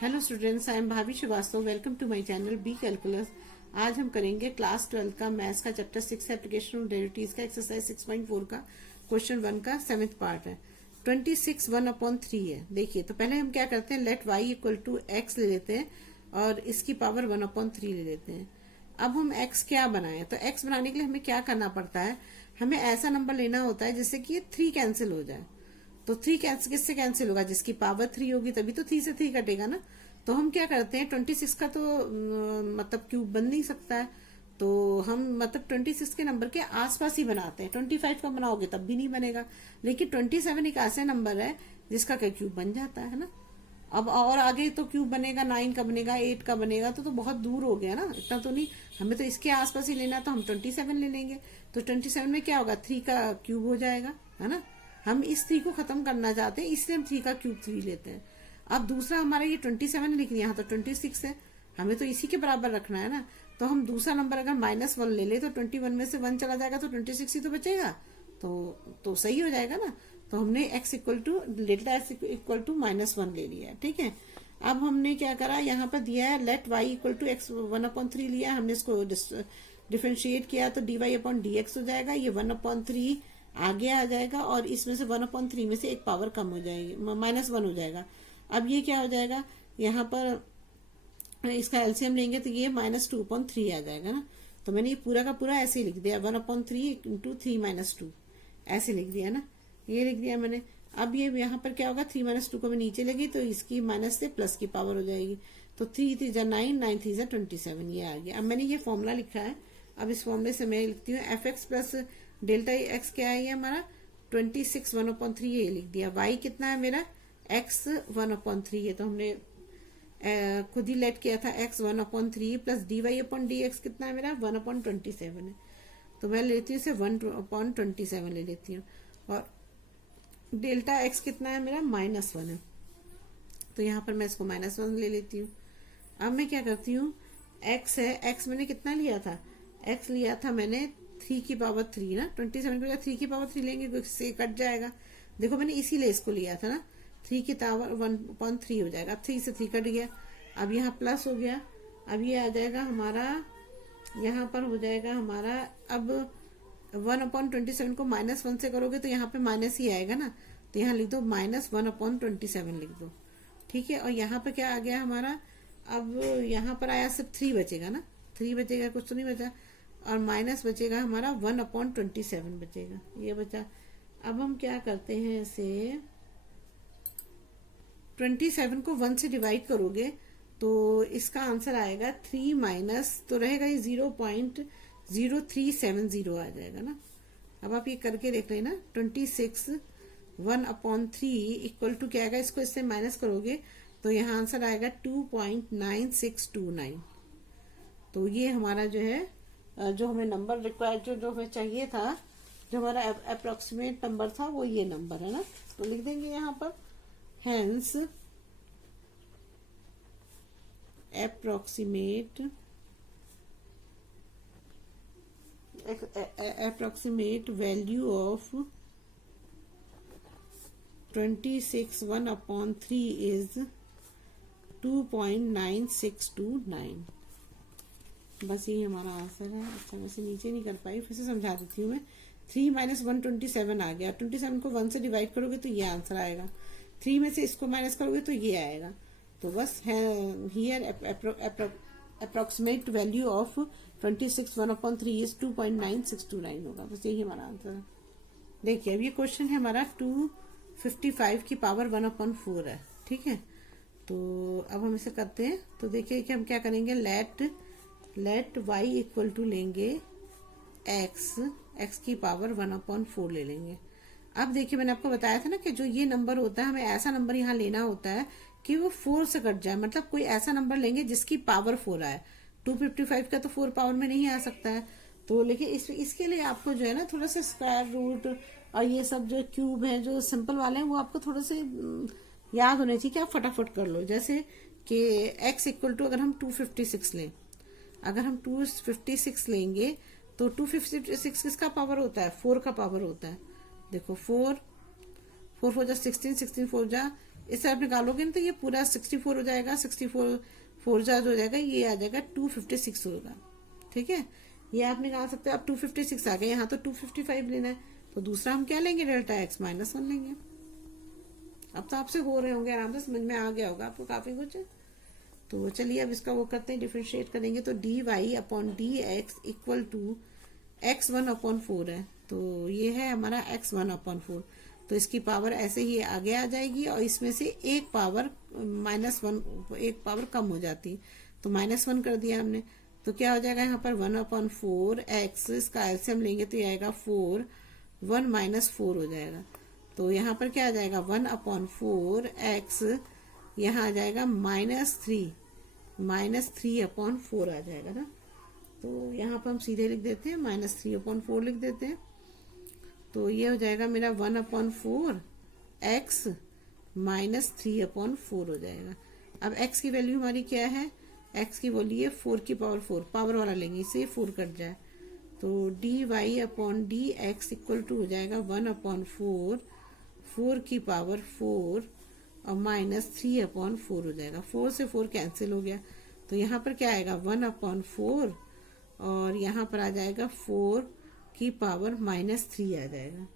Hello students, I am Bhabhi Shrivastava. Welcome to my channel B calculus. आज हम करेंगे class 12 का मैथ्स का चैप्टर 6 एप्लीकेशन ऑफ डेरिवेटिव्स का एक्सरसाइज 6.4 का क्वेश्चन 1 का 7th पार्ट है। 26 1/3 है। देखिए, तो पहले हम क्या करते हैं, let y equal to x ले लेते हैं और इसकी पावर 1/3 ले लेते हैं। अब हम x क्या बनाएं, तो x बनाने के लिए हमें क्या करना पड़ता है, हमें ऐसा नंबर लेना होता है जिससे कि ये 3 कैंसिल हो जाए। तो 3 कैंसिल किससे कैंसिल होगा, जिसकी पावर 3 होगी, तभी तो 3 से 3 कटेगा ना। तो हम क्या करते हैं, 26 का तो मतलब क्यूब बन नहीं सकता है, तो हम मतलब 26 के नंबर के आसपास ही बनाते हैं। 25 का बनाओगे तब भी नहीं बनेगा, लेकिन 27 एक ऐसा नंबर है जिसका क्यूब बन जाता है ना। अब और आगे तो क्यूब बनेगा, 9 का बनेगा, 8 का बनेगा, तो बहुत दूर हो गया ना, इतना तो नहीं। हमें तो इसके आसपास ही लेना, तो हम 27 ले लेंगे। तो 27 में क्या होगा, 3 का क्यूब हो जाएगा, है ना। हम इस 3 को खत्म करना चाहते हैं, इसलिए हम 3 का क्यूब 3 लेते हैं। अब दूसरा हमारा ये 27 लिख दिया, यहाँ तो 26 है, हमें तो इसी के बराबर रखना है ना। तो हम दूसरा नंबर अगर -1 ले ले तो 21 में से 1 चला जाएगा, तो 26 ही तो बचेगा, तो सही हो जाएगा ना। तो हमने x equal to delta x equal to -1 ले लिया, ठीक है। अब हमने क्या करा, यहाँ पर दिया है let y equal to x 1/3 लिया, हमने इसको डिफरेंशिएट किया तो dy/dx हो जाएगा। ये 1/3 आगे आ जाएगा और इसमें से 1/3 में से एक पावर कम हो जाएगी, -1 हो जाएगा। अब ये क्या हो जाएगा, यहाँ पर इसका एलसीएम लेंगे तो ये -2/3 आ जाएगा ना। तो मैंने ये पूरा का पूरा ऐसे ही लिख दिया, 1/3 × 3 - 2 ऐसे लिख दिया ना, ये लिख दिया मैंने। अब ये यहाँ पर क्या होगा, 3 - 2 को मैं नीचे लगी तो इसकी माइनस से प्लस की पावर हो जाएगी। तो 3 × 3 = 9, 9 × 3 = 27, ये आ गया। अब मैंने ये फॉर्मूला लिखा है, अब इस फॉर्मूले से मैं लिखती हूँ fx प्लस डेल्टा x क्या है, ये हमारा 26 1/3 ये लिख दिया। y कितना है मेरा, x 1/3 है, तो हमने खुद ही लेट किया था, x 1/3 प्लस dy/dx कितना है मेरा, 1/27 है। तो मैं लेती हूँ इसे 1/27 ले लेती हूँ, और डेल्टा x कितना है मेरा, -1 है, तो यहाँ पर मैं इसको -1 ले लेती हूँ। अब मैं क्या करती हूँ, x है, x मैंने कितना लिया था, x लिया था मैंने 3 की पावर 3 ना। 27 को 3 की पावर 3 लेंगे तो इससे कट जाएगा। देखो मैंने इसीलिए इसको लिया था ना, 3 की पावर 1/3 हो जाएगा। अब 3 से 3 कट गया, अब यहाँ प्लस हो गया। अब ये आ जाएगा हमारा, यहाँ पर हो जाएगा हमारा, अब 1/27 को -1 से करोगे तो यहाँ पे माइनस ही आएगा ना, तो यहाँ लिख दो -1/27 लिख दो, ठीक है। और यहाँ पे क्या आ गया हमारा, अब यहाँ पर आया सिर्फ 3 बचेगा ना, 3 बचेगा, कुछ तो नहीं बचा, और माइनस बचेगा हमारा 1/27 बचेगा, ये बचा। अब हम क्या करते हैं, इसे 27 को 1 से डिवाइड करोगे तो इसका आंसर आएगा 3 माइनस, तो रहेगा ये 0.0370 आ जाएगा ना। अब आप ये करके देख लेना, 26 1/3 इक्वल टू क्या आएगा, इसको इससे माइनस करोगे तो यहाँ आंसर आएगा 2.9629। तो ये हमारा जो है, जो हमें नंबर रिक्वायर्ड, जो हमें चाहिए था, जो हमारा अप्रोक्सीमेट नंबर था, वो ये नंबर है ना। तो लिख देंगे यहाँ पर, hence approximate value of 26 1/3 is 2.9629। बस ये हमारा आंसर है। अच्छा, वैसे नीचे नहीं कर पाई, फिर से समझा देती हूँ मैं। 3 - 127 आ गया, 27 को 1 से डिवाइड करोगे तो ये आंसर आएगा, 3 में से इसको माइनस करोगे तो ये आएगा। तो बस है, here approximate value of 26 1/3 is 2.9629 होगा। बस यही हमारा आंसर है। देखिए, अब ये क्वेश्चन है हमारा 255 की पावर 1/4 है, ठीक है। तो अब हम इसे करते हैं, तो देखिए कि हम क्या करेंगे, लेट y इक्वल टू लेंगे x की पावर 1/4 ले लेंगे। अब देखिए, मैंने आपको बताया था ना कि जो ये नंबर होता है, हमें ऐसा नंबर यहाँ लेना होता है कि वो 4 से कट जाए, मतलब कोई ऐसा नंबर लेंगे जिसकी पावर 4 आए। 255 का तो 4 पावर में नहीं आ सकता है, तो लेकिन इसके लिए आपको जो है ना, थोड़ा सा स्क्वायर रूट और ये सब जो क्यूब है, जो सिंपल वाले हैं, वो आपको थोड़े से याद होने चाहिए कि आप फटाफट कर लो। जैसे कि x इक्वल टू, अगर हम 256 लें, अगर हम 256 लेंगे तो 256 किसका पावर होता है, 4 का पावर होता है। देखो 4 4 4 जा 16, 16 4 जा इस तरफ निकालोगे ना तो ये पूरा 64 हो जाएगा, 64 4 जा हो जाएगा, ये आ जाएगा 256 होगा। ठीक है, ये आप निकाल सकते हो। अब 256 आ गए, यहाँ तो 255 लेना है, तो दूसरा हम क्या लेंगे, डेल्टा एक्स माइनस 1 लेंगे। अब तो आपसे हो रहे होंगे, आराम से समझ में आ गया होगा आपको काफी कुछ। तो चलिए अब इसका वो करते हैं, डिफरेंशिएट करेंगे। तो d y upon d x equal to x1/4 है, तो ये है हमारा x1/4। तो इसकी पावर ऐसे ही आगे आ जाएगी और इसमें से एक पावर -1, एक पावर कम हो जाती है, तो -1 कर दिया हमने। तो क्या हो जाएगा यहाँ पर 1/4 x, इसका एलसीएम लेंगे तो ये आएगा 4, 1 - 4 हो जाएगा। तो यहाँ पर क्या आ जाएगा 1/4 x, यहाँ आ जाएगा -3/4 आ जाएगा ना। तो यहाँ पर हम सीधे लिख देते हैं -3/4 लिख देते हैं। तो ये हो जाएगा मेरा 1/4 x -3/4 हो जाएगा। अब x की वैल्यू हमारी क्या है, x की वैल्यू है 4 की पावर 4, पावर वाला लेंगे, इससे 4 कट जाए। तो d y upon d x equal to हो जाएगा 1/4 4 की पावर 4 और -3/4 हो जाएगा। 4 से 4 कैंसिल हो गया, तो यहाँ पर क्या आएगा 1/4 और यहाँ पर आ जाएगा 4 की पावर -3 आ जाएगा।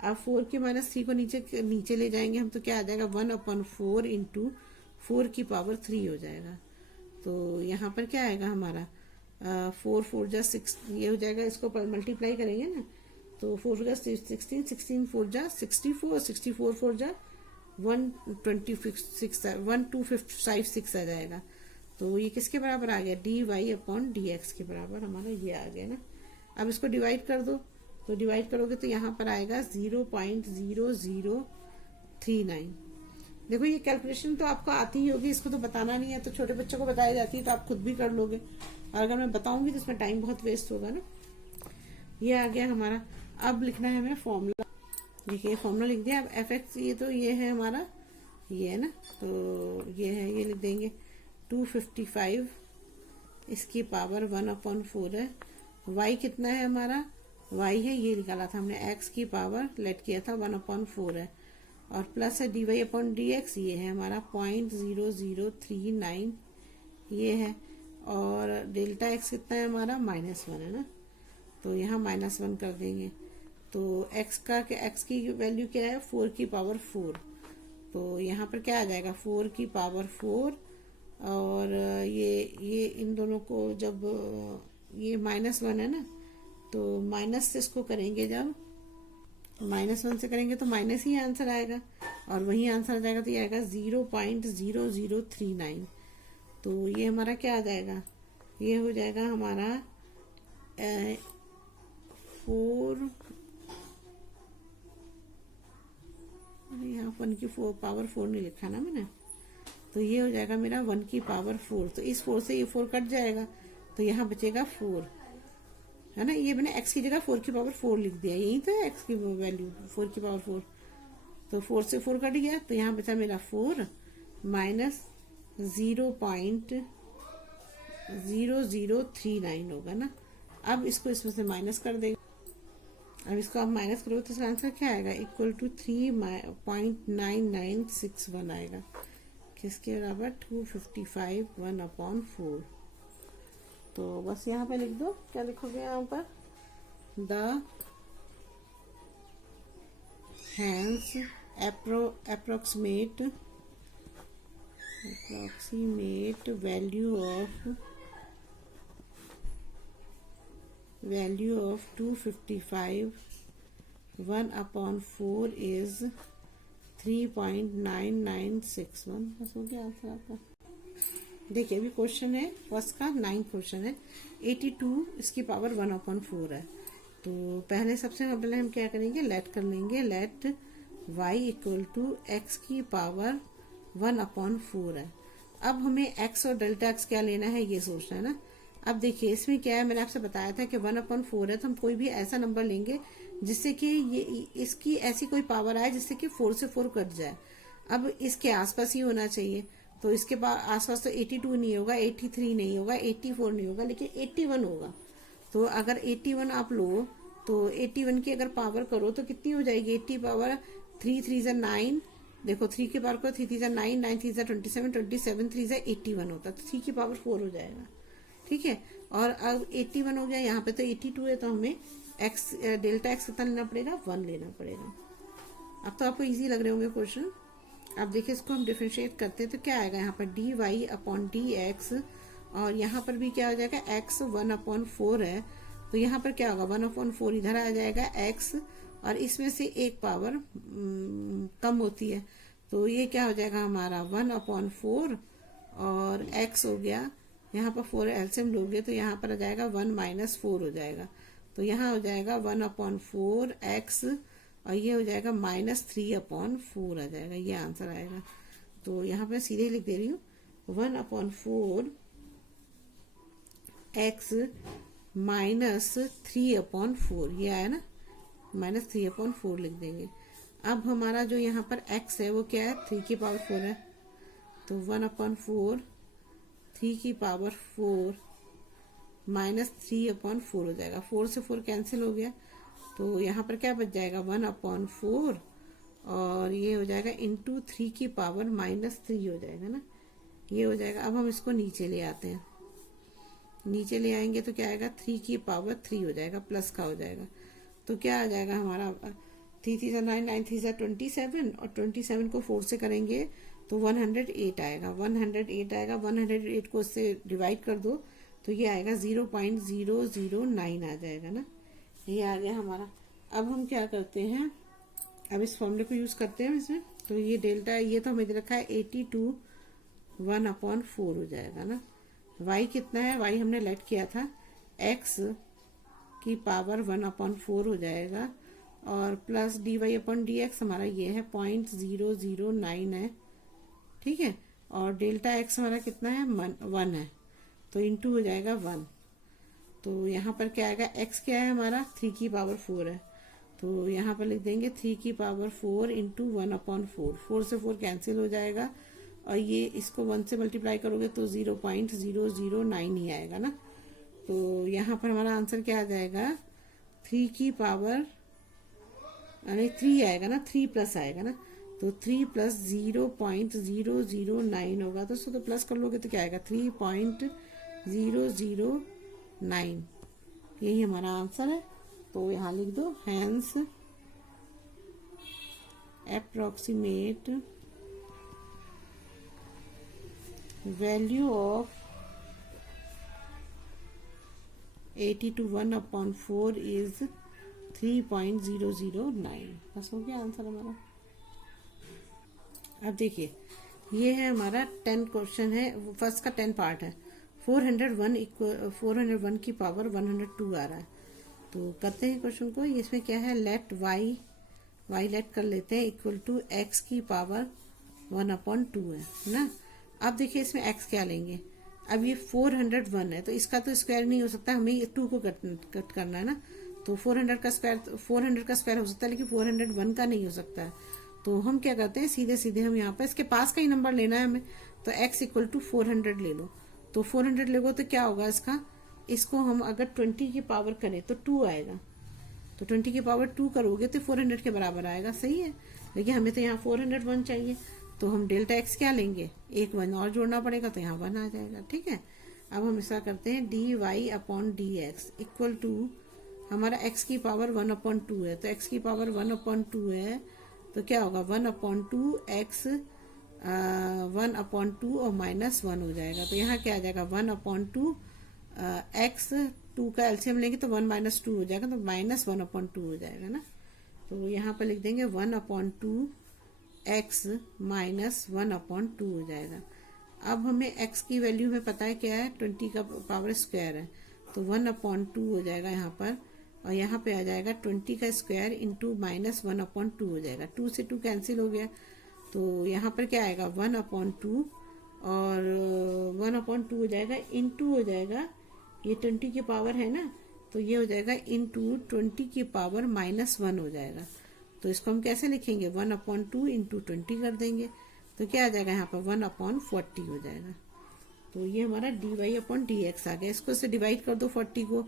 अब 4 की -3 को नीचे ले जाएंगे हम, तो क्या आ जाएगा 1/4 इंटू 4 की पावर 3 हो जाएगा। तो यहाँ पर क्या आएगा हमारा 4 4 जा 6, ये हो जाएगा, इसको मल्टीप्लाई करेंगे ना, तो 4 जा 16, 16 4 जा 64, 64 4 जा 1256 आ जाएगा। तो ये किसके बराबर आ गया, d y upon d x के बराबर हमारा ये आ गया ना। अब इसको डिवाइड कर दो, तो डिवाइड करोगे तो यहाँ पर आएगा 0.0039। देखो ये कैलकुलेशन तो आपको आती ही होगी, इसको तो बताना नहीं है, तो छोटे बच्चों को बताई जाती है तो आप खुद भी कर लोगे, और अगर मैं बताऊंगी तो इसमें टाइम बहुत वेस्ट होगा ना। ये आ गया हमारा। अब लिखना है हमें फॉर्मूला। देखिए फॉर्मूला लिख दिया। अब एफ एक्स, ये तो ये है हमारा, ये है ना, तो ये है, ये लिख देंगे 255, इसकी पावर 1/4 है। y कितना है हमारा, y है, ये निकाला था हमने, x की पावर लेट किया था 1/4 है, और प्लस है dy अपॉन डी एक्स, ये है हमारा 0.0039 ये है, और डेल्टा x कितना है हमारा -1 है ना, तो यहाँ -1 कर देंगे। तो x की वैल्यू क्या है 4 की पावर 4, तो यहाँ पर क्या आ जाएगा 4 की पावर 4, और ये इन दोनों को जब ये -1 है ना, तो माइनस से इसको करेंगे, जब -1 से करेंगे तो माइनस ही आंसर आएगा, और वही आंसर आ जाएगा, तो ये आएगा 0.0039। तो ये हमारा क्या आ जाएगा, ये हो जाएगा हमारा 4, यहाँ 1 की पावर 4 नहीं लिखा ना मैंने, तो ये हो जाएगा मेरा 1 की पावर 4। तो इस 4 से ये 4 कट जाएगा, तो यहाँ बचेगा 4 है ना। ये मैंने x की जगह 4 की पावर 4 लिख दिया, यही तो है x की वैल्यू 4 की पावर 4, तो 4 से 4 कट गया, तो यहाँ बचा मेरा 4 माइनस 0.0039 होगा ना। अब इसको इसमें से माइनस कर देंगे। अब इसको आप माइनस करोगे तो इसका आंसर क्या आएगा, इक्वल टू 3.9961 आएगा, किसके बराबर 255 1/4। तो बस यहाँ पे लिख दो, क्या लिखोगे यहाँ पर, the hence approximate value of 255 1/4 is 3.9961। बस हो गया आंसर आपका। देखिए अभी क्वेश्चन है फर्स्ट का 9th क्वेश्चन है, 82 इसकी पावर 1/4 है। तो पहले सबसे पहले हम क्या करेंगे, लेट कर लेंगे, let y equal to x की पावर 1/4 है। अब हमें x और डेल्टा x क्या लेना है ये सोचना है ना। अब देखिए इसमें क्या है, मैंने आपसे बताया था कि 1/4 है, तो हम कोई भी ऐसा नंबर लेंगे जिससे कि ये इसकी ऐसी कोई पावर आए जिससे कि 4 से 4 कट जाए। अब इसके आसपास ही होना चाहिए, तो इसके आसपास तो 82 नहीं होगा, 83 नहीं होगा, 84 नहीं होगा, लेकिन 81 होगा। तो अगर 81 आप लो तो 81 की अगर पावर करो तो कितनी हो जाएगी, 80 पावर 3 3 9, देखो 3 की पावर को 3 3 9, 9 3 27, 27 3 81 होता है, तो 3 की पावर 4 हो जाएगा। ठीक है, और अब 81 हो गया, यहाँ पे तो 82 है, तो हमें एक्स डेल्टा एक्स कितना लेना पड़ेगा, 1 लेना पड़ेगा। अब तो आपको इजी लग रहे होंगे क्वेश्चन। अब देखिए इसको हम डिफरेंशिएट करते हैं तो क्या आएगा, यहाँ पर d y upon d x, और यहाँ पर भी क्या हो जाएगा, एक्स 1/4 है, तो यहाँ पर क्या होगा 1/4 इधर आ जाएगा एक्स, और इसमें से एक पावर कम होती है, तो ये क्या हो जाएगा हमारा 1/4, और x हो गया, यहाँ पर 4 एलसीएम लोगे तो यहाँ पर आ जाएगा 1 - 4 हो जाएगा, तो यहाँ हो जाएगा 1/4 x, और ये हो जाएगा -3/4 आ जाएगा, ये आंसर आएगा। तो यहाँ पे सीधे लिख दे रही हूँ 1/4 x -3/4, ये आया ना, -3/4 लिख देंगे। अब हमारा जो यहाँ पर x है वो क्या है, 3 की पावर 4 है, तो 1/4 3 की पावर 4 -3/4 हो जाएगा, 4 से 4 कैंसिल हो गया, तो यहाँ पर क्या बच जाएगा 1/4, और ये हो जाएगा इंटू 3 की पावर -3 हो जाएगा ना, ये हो जाएगा। अब हम इसको नीचे ले आते हैं, नीचे ले आएंगे तो क्या आएगा 3 की पावर 3 हो जाएगा, प्लस का हो जाएगा, तो क्या आ जाएगा हमारा 3 3 9, 9 3 27, और 27 को 4 से करेंगे तो 108 आएगा, 108 आएगा, 108 को उससे डिवाइड कर दो तो ये आएगा 0.009 आ जाएगा ना, ये आ गया हमारा। अब हम क्या करते हैं, अब इस फॉर्मूले को यूज करते हैं इसमें, तो ये डेल्टा, ये तो हमें दे रखा है 82 1/4 हो जाएगा ना, y कितना है, y हमने लेट किया था x की पावर 1/4 हो जाएगा, और प्लस dy/dx हमारा ये है 0.009 है, ठीक है, और डेल्टा x हमारा कितना है 1 है, तो इंटू हो जाएगा 1, तो यहाँ पर क्या आएगा, x क्या है हमारा 3 की पावर 4 है, तो यहाँ पर लिख देंगे 3 की पावर 4 इंटू 1/4, 4 से 4 कैंसिल हो जाएगा, और ये इसको 1 से मल्टीप्लाई करोगे तो 0.009 ही आएगा ना, तो यहाँ पर हमारा आंसर क्या आ जाएगा 3 की पावर, यानी 3 आएगा ना, 3 प्लस आएगा ना, तो 3 प्लस 0.009 होगा, तो इसको तो प्लस कर लोगे तो क्या आएगा 3.009, यही हमारा आंसर है। तो यहाँ लिख दो hence approximate value of 82 1/4 is 3.009, बस हो गया आंसर हमारा। अब देखिए ये है हमारा 10 क्वेश्चन है, फर्स्ट का 10 पार्ट है, 401 की पावर 102 आ रहा है, तो करते हैं क्वेश्चन को। इसमें क्या है, लेट y लेट कर लेते हैं इक्वल टू x की पावर 1/2 है ना। अब देखिए इसमें x क्या लेंगे, अब ये 401 है तो इसका तो स्क्वायर नहीं हो सकता, हमें ये 2 को कट करना है ना, तो 400 का स्क्वायर हो सकता है, लेकिन 401 का नहीं हो सकता है, तो हम क्या करते हैं सीधे सीधे हम यहाँ पर इसके पास का ही नंबर लेना है हमें, तो x इक्वल टू 400 ले लो, तो 400 लेगो तो क्या होगा इसका, इसको हम अगर 20 की पावर करें तो 2 आएगा, तो 20 की पावर 2 करोगे तो 400 के बराबर आएगा, सही है, लेकिन हमें तो यहाँ 401 चाहिए, तो हम डेल्टा x क्या लेंगे, एक 1 और जोड़ना पड़ेगा, तो यहाँ 1 आ जाएगा, ठीक है। अब हम ऐसा करते हैं dy/dx इक्वल टू हमारा x की पावर 1/2 है, तो x की पावर 1/2 है, तो क्या होगा 1/2 x 1/2 और -1 हो जाएगा, तो यहाँ क्या आ जाएगा 1/2 x, 2 का एलसीएम लेंगे तो 1 - 2 हो जाएगा, तो -1/2 हो जाएगा ना, तो यहाँ पर लिख देंगे 1/2 x -1/2 हो जाएगा। अब हमें x की वैल्यू में पता है क्या है, 20 का पावर स्क्वायर है, तो 1/2 हो जाएगा यहाँ पर, और यहाँ पे आ जाएगा 20 का स्क्वायर इंटू -1/2 हो जाएगा, 2 से 2 कैंसिल हो गया, तो यहाँ पर क्या आएगा 1/2, और 1/2 हो जाएगा इंटू हो जाएगा, ये 20 की पावर है ना, तो ये हो जाएगा इंटू 20 की पावर -1 हो जाएगा, तो इसको हम कैसे लिखेंगे 1/2 इंटू 20 कर देंगे, तो क्या आ जाएगा यहाँ पर 1/40 हो जाएगा, तो ये हमारा dy/dx आ गया। इसको से डिवाइड कर दो 40 को,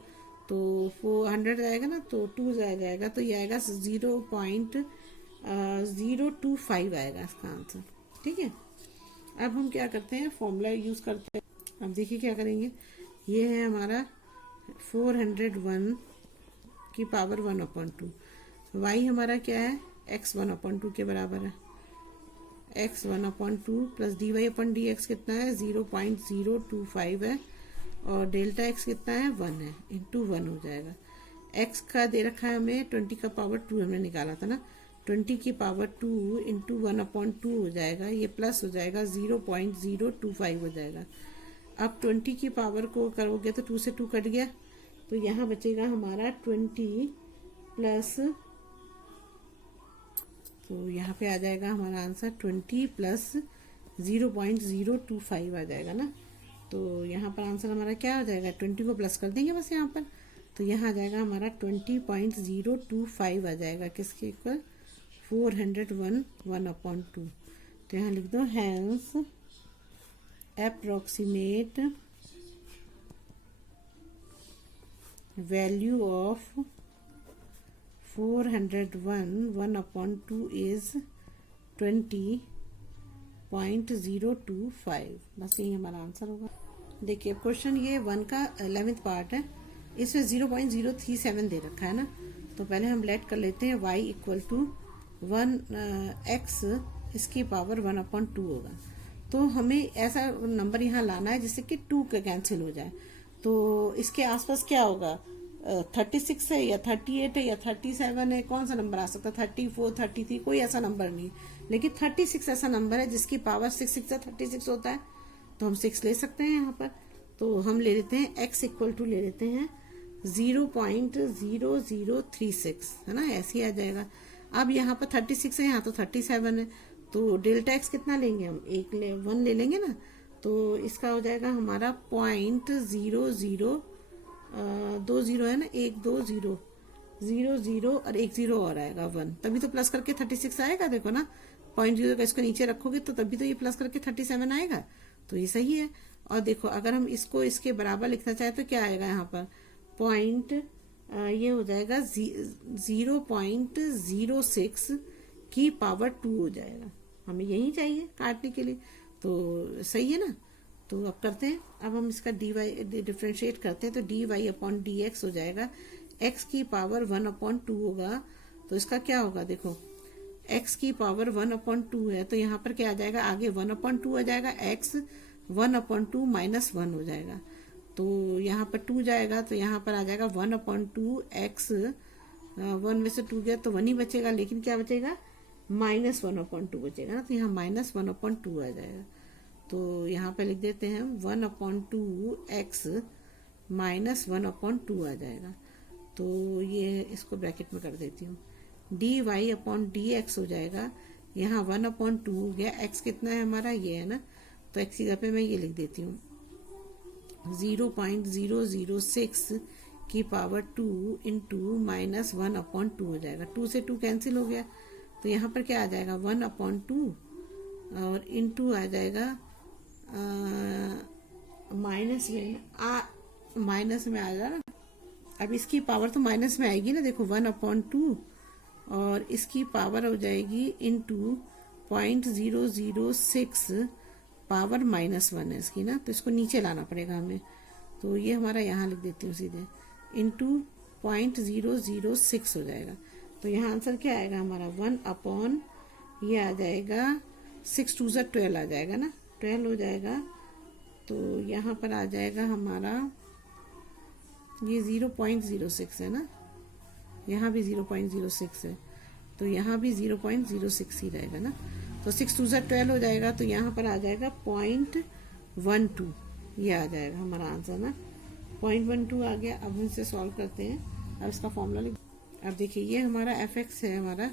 तो 400 आएगा ना, तो 2 आ जाएगा, तो ये आएगा 025 आएगा इसका आंसर। ठीक है, अब हम क्या करते हैं, फॉर्मूला यूज करते हैं। अब देखिए क्या करेंगे, ये है हमारा 401 की पावर 1/2। वाई हमारा क्या है, x 1/2 के बराबर है। x 1/2 प्लस डी वाई अपन डी एक्स कितना है, 0.025 है, और डेल्टा x कितना है, 1 है, इंटू 1 हो जाएगा। x का दे रखा है हमें 20 का पावर 2 हमने निकाला था ना, 20 की पावर 2 इंटू 1/2 हो जाएगा, ये प्लस हो जाएगा 0.025 हो जाएगा। अब 20 की पावर को करोगे तो 2 से 2 कट गया, तो यहाँ बचेगा हमारा 20 प्लस, तो यहाँ पे आ जाएगा हमारा आंसर 20 प्लस 0.025 आ जाएगा ना। तो यहाँ पर आंसर हमारा क्या हो जाएगा, 20 को प्लस कर देंगे बस यहाँ पर, तो यहाँ आ जाएगा हमारा 20.025 आ जाएगा, किसके इक्वल, 401 1/2। तो यहाँ लिख दो, hence approximate value of 401 1/2 is 20.025। बस यही हमारा आंसर होगा। देखिए क्वेश्चन ये 1 का 11th पार्ट है, इसमें 0.037 दे रखा है ना, तो पहले हम लेट कर लेते हैं y इक्वल टू 1x इसकी पावर 1/2 होगा। तो हमें ऐसा नंबर यहाँ लाना है जिससे कि 2 का कैंसिल हो जाए। तो इसके आसपास क्या होगा, 36 है या 38 है या 37 है, कौन सा नंबर आ सकता है, 34 33, कोई ऐसा नंबर नहीं, लेकिन 36 ऐसा नंबर है जिसकी पावर 6 6 से 36 होता है, तो हम 6 ले सकते हैं यहाँ पर। तो हम ले लेते हैं x इक्वल टू ले लेते हैं 0.0036, है ना, ऐसे ही आ जाएगा। अब यहाँ पर 36 है, यहाँ तो 37 है, तो डेल्टा x कितना लेंगे हम, 1 ले लेंगे ना, तो इसका हो जाएगा हमारा 0.0020 है ना, 1 2 0 0 0 और 1 0 और आएगा 1, तभी तो प्लस करके 36 आएगा। देखो ना, 0.0 का इसको नीचे रखोगे तो तभी तो ये प्लस करके 37 आएगा, तो ये सही है। और देखो अगर हम इसको इसके बराबर लिखना चाहे तो क्या आएगा यहाँ पर, पॉइंट ये हो जाएगा 0.06 की पावर 2 हो जाएगा, हमें यही चाहिए काटने के लिए, तो सही है ना। तो अब करते हैं, अब हम इसका dy डिफ्रेंशिएट करते हैं, तो dy/dx हो जाएगा, x की पावर 1/2 होगा, तो इसका क्या होगा, देखो x की पावर 1/2 है, तो यहाँ पर क्या आ जाएगा, आगे 1/2 आ जाएगा, x 1/2 माइनस 1 हो जाएगा, तो यहाँ पर 2 जाएगा, तो यहाँ पर आ जाएगा 1/2 x, 1 में से 2 गया तो 1 ही बचेगा, लेकिन क्या बचेगा, -1/2 बचेगा ना, तो यहाँ -1/2 आ जाएगा। तो यहाँ पे लिख देते हैं 1/2 x -1/2 आ जाएगा, तो ये इसको ब्रैकेट में कर देती हूँ, dy/dx हो जाएगा, यहाँ 1/2 हो गया, x कितना है हमारा, ये है ना, तो x की जगह पे मैं ये लिख देती हूँ 0.006 की पावर 2 इंटू -1/2 हो जाएगा, 2 से 2 कैंसिल हो गया, तो यहाँ पर क्या आ जाएगा 1/2 और इंटू आ जाएगा माइनस में आ जाएगा। अब इसकी पावर तो माइनस में आएगी ना, देखो 1/2 और इसकी पावर हो जाएगी इंटू 0.006 पावर -1 है इसकी ना, तो इसको नीचे लाना पड़ेगा हमें, तो ये हमारा यहाँ लिख देती हूँ सीधे, इंटू 0.006 हो जाएगा। तो यहाँ आंसर क्या आएगा हमारा, 1/, ये आ जाएगा 6 2 12 आ जाएगा ना, 12 हो जाएगा, तो यहाँ पर आ जाएगा हमारा ये 0.06 है ना, यहाँ भी 0.06 है, तो यहाँ भी 0.06 ही रहेगा ना, तो 6 2 12 हो जाएगा, तो यहाँ पर आ जाएगा 0.12, ये आ जाएगा हमारा आंसर ना, 0.12 आ गया। अब इनसे सॉल्व करते हैं, अब इसका फॉर्मूला लिख, अब देखिए ये हमारा fx है, हमारा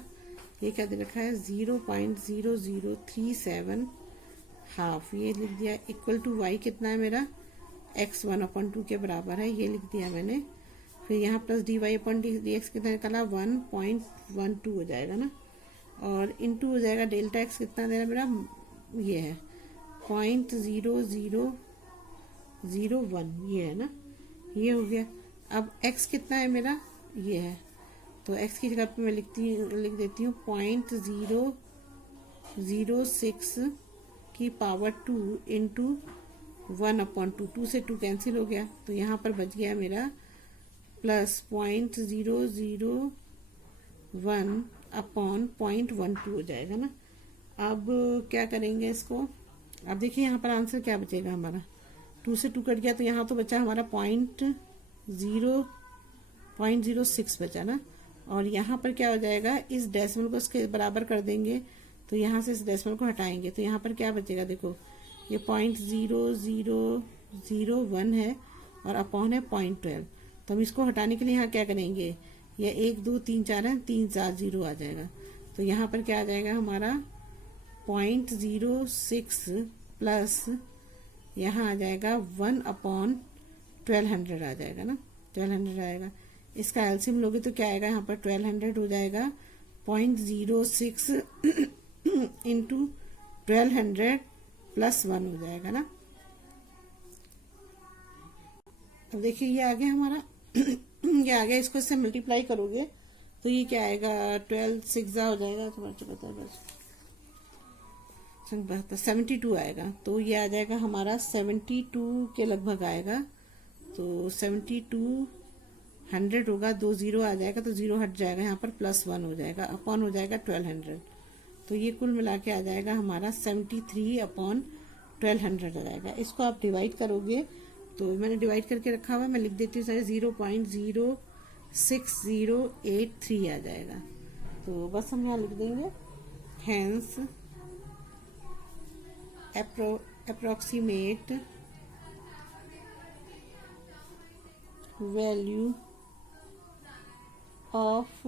ये क्या दे रखा है 0.0037 हाफ, ये लिख दिया, इक्वल टू y कितना है मेरा, x 1/2 के बराबर है, ये लिख दिया मैंने, फिर यहाँ प्लस dy/dx कितना निकला 1.12 हो जाएगा ना, और इंटू हो जाएगा डेल्टा x कितना दे रहा मेरा, ये है 0.0001, ये है ना, ये हो गया। अब x कितना है मेरा, ये है तो x की जगह पे मैं लिख देती हूँ 0.006 की पावर 2 इंटू 1/2। 2 से 2 कैंसिल हो गया, तो यहाँ पर बच गया मेरा प्लस 0.001/0.12 हो जाएगा ना। अब क्या करेंगे इसको, अब देखिए यहाँ पर आंसर क्या बचेगा हमारा, 2 से 2 कट गया तो यहाँ तो बचा हमारा 0.06 बचा ना। और यहाँ पर क्या हो जाएगा, इस डेसिमल को इसके बराबर कर देंगे, तो यहाँ से इस डेसिमल को हटाएंगे तो यहाँ पर क्या बचेगा, देखो ये 0.0001 है और अपॉन है 0.12। तो हम इसको हटाने के लिए यहाँ क्या करेंगे, ये 1 2 3 4 है, 3 4 0 आ जाएगा। तो यहाँ पर क्या आ जाएगा हमारा 0.06 प्लस यहाँ आ जाएगा 1/1200 आ जाएगा ना, 1200 आएगा। इसका एलसीएम लोगे तो क्या आएगा, यहाँ पर 1200 हो जाएगा 0.06 इंटू 1200 प्लस 1 हो जाएगा ना। अब देखिए ये आ गया हमारा ये आ गया, इसको इससे मल्टीप्लाई करोगे तो ये क्या आएगा, 12 6 हो जाएगा, तुम्हारे पता है बस 72 आएगा। तो ये आ जाएगा हमारा 72 के लगभग आएगा। तो 7200 होगा, 2 0 आ जाएगा तो 0 हट जाएगा, यहाँ पर प्लस 1 हो जाएगा, अपॉन हो जाएगा 1200। तो ये कुल मिला के आ जाएगा हमारा 73/1200 आ जाएगा। इसको आप डिवाइड करोगे तो मैंने डिवाइड करके रखा हुआ है, मैं लिख देती हूँ सारे 0.06083 आ जाएगा। तो बस हम यहाँ लिख देंगे हैंस approximate वैल्यू ऑफ,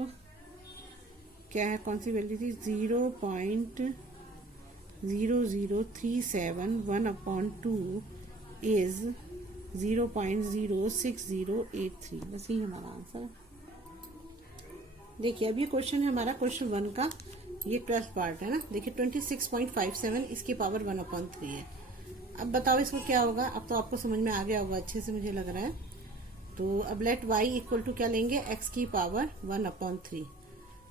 क्या है, कौन सी वैल्यू थी, 0.00371 1/2 इज 0.06083। बस यही हमारा आंसर है। देखिए अब ये क्वेश्चन है हमारा क्वेश्चन 1 का, ये 12th पार्ट है ना। देखिए 26.57 इसकी पावर 1/3 है। अब बताओ इसको क्या होगा, अब तो आपको समझ में आ गया होगा अच्छे से, मुझे लग रहा है। तो अब लेट y इक्वल टू क्या लेंगे, x की पावर 1/3।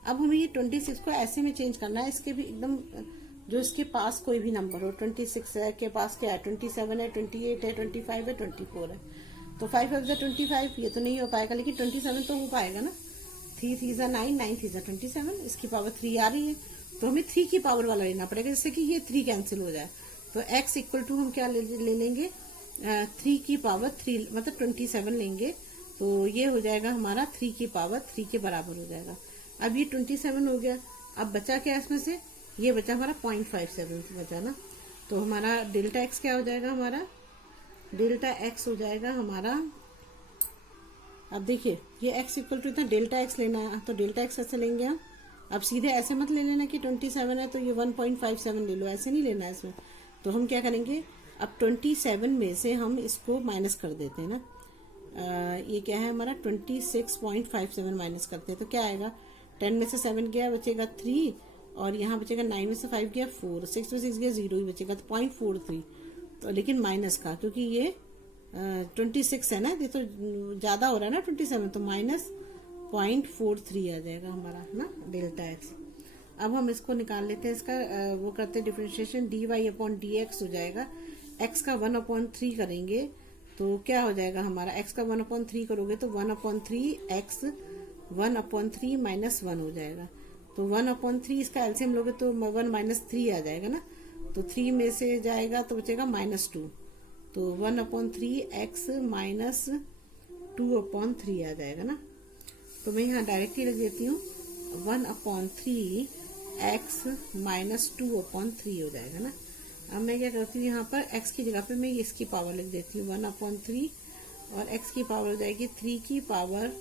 अब हमें ये 26 को ऐसे में चेंज करना है, इसके भी एकदम जो इसके पास कोई भी नंबर हो, 26 है के पास क्या है, 27 है, 28 है, 25 है, 24 है। तो 5 5 25, ये तो नहीं हो पाएगा, लेकिन 27 तो हो पाएगा ना। 3 3 9 9 3 27, इसकी पावर 3 आ रही है, तो हमें 3 की पावर वाला लेना पड़ेगा, जिससे कि ये 3 कैंसिल हो जाए। तो x इक्वल टू हम क्या ले लेंगे, 3 की पावर 3 मतलब 27 लेंगे। तो ये हो जाएगा हमारा 3 की पावर 3 के बराबर हो जाएगा। अब ये 27 हो गया, अब बचा क्या इसमें से, ये बचा हमारा 0.57 बचा ना। तो हमारा डेल्टा x क्या हो जाएगा, हमारा डेल्टा x हो जाएगा हमारा, अब देखिए ये x इक्वल टू इतना डेल्टा x लेना है, तो डेल्टा x ऐसे लेंगे हम। अब सीधे ऐसे मत ले लेना कि 27 है तो ये 1.57 ले लो, ऐसे नहीं लेना है इसमें। तो हम क्या करेंगे, अब 27 में से हम इसको माइनस कर देते हैं ना। ये क्या है हमारा 26.57 माइनस करते हैं तो क्या आएगा, 10 में से 7 गया बचेगा 3, और यहाँ बचेगा 9 में से 5 गया 4, 6 में से 6 गया 0 ही बचेगा, तो 0.43। तो लेकिन माइनस का, क्योंकि ये 26 है ना, ये तो ज्यादा हो रहा है ना 27, तो माइनस 0.43 आ जाएगा हमारा ना डेल्टा एक्स। अब हम इसको निकाल लेते हैं, इसका वो करते हैं डिफरेंशिएशन, dy/dx हो जाएगा। x का 1/3 करेंगे तो क्या हो जाएगा हमारा, x का 1/3 करोगे तो 1/3 x 1/3 माइनस 1 हो जाएगा। तो 1/3 इसका एलसीएम लोगे तो 1 - 3 आ जाएगा ना। तो 3 में से जाएगा तो बचेगा -2, तो 1/3 x माइनस 2/3 आ जाएगा ना। तो मैं यहाँ डायरेक्टली लिख देती हूँ 1/3 x माइनस 2/3 हो जाएगा ना। अब मैं क्या करती हूँ, यहाँ पर x की जगह पे मैं इसकी पावर लिख देती हूँ 1/3, और x की पावर हो जाएगी 3 की पावर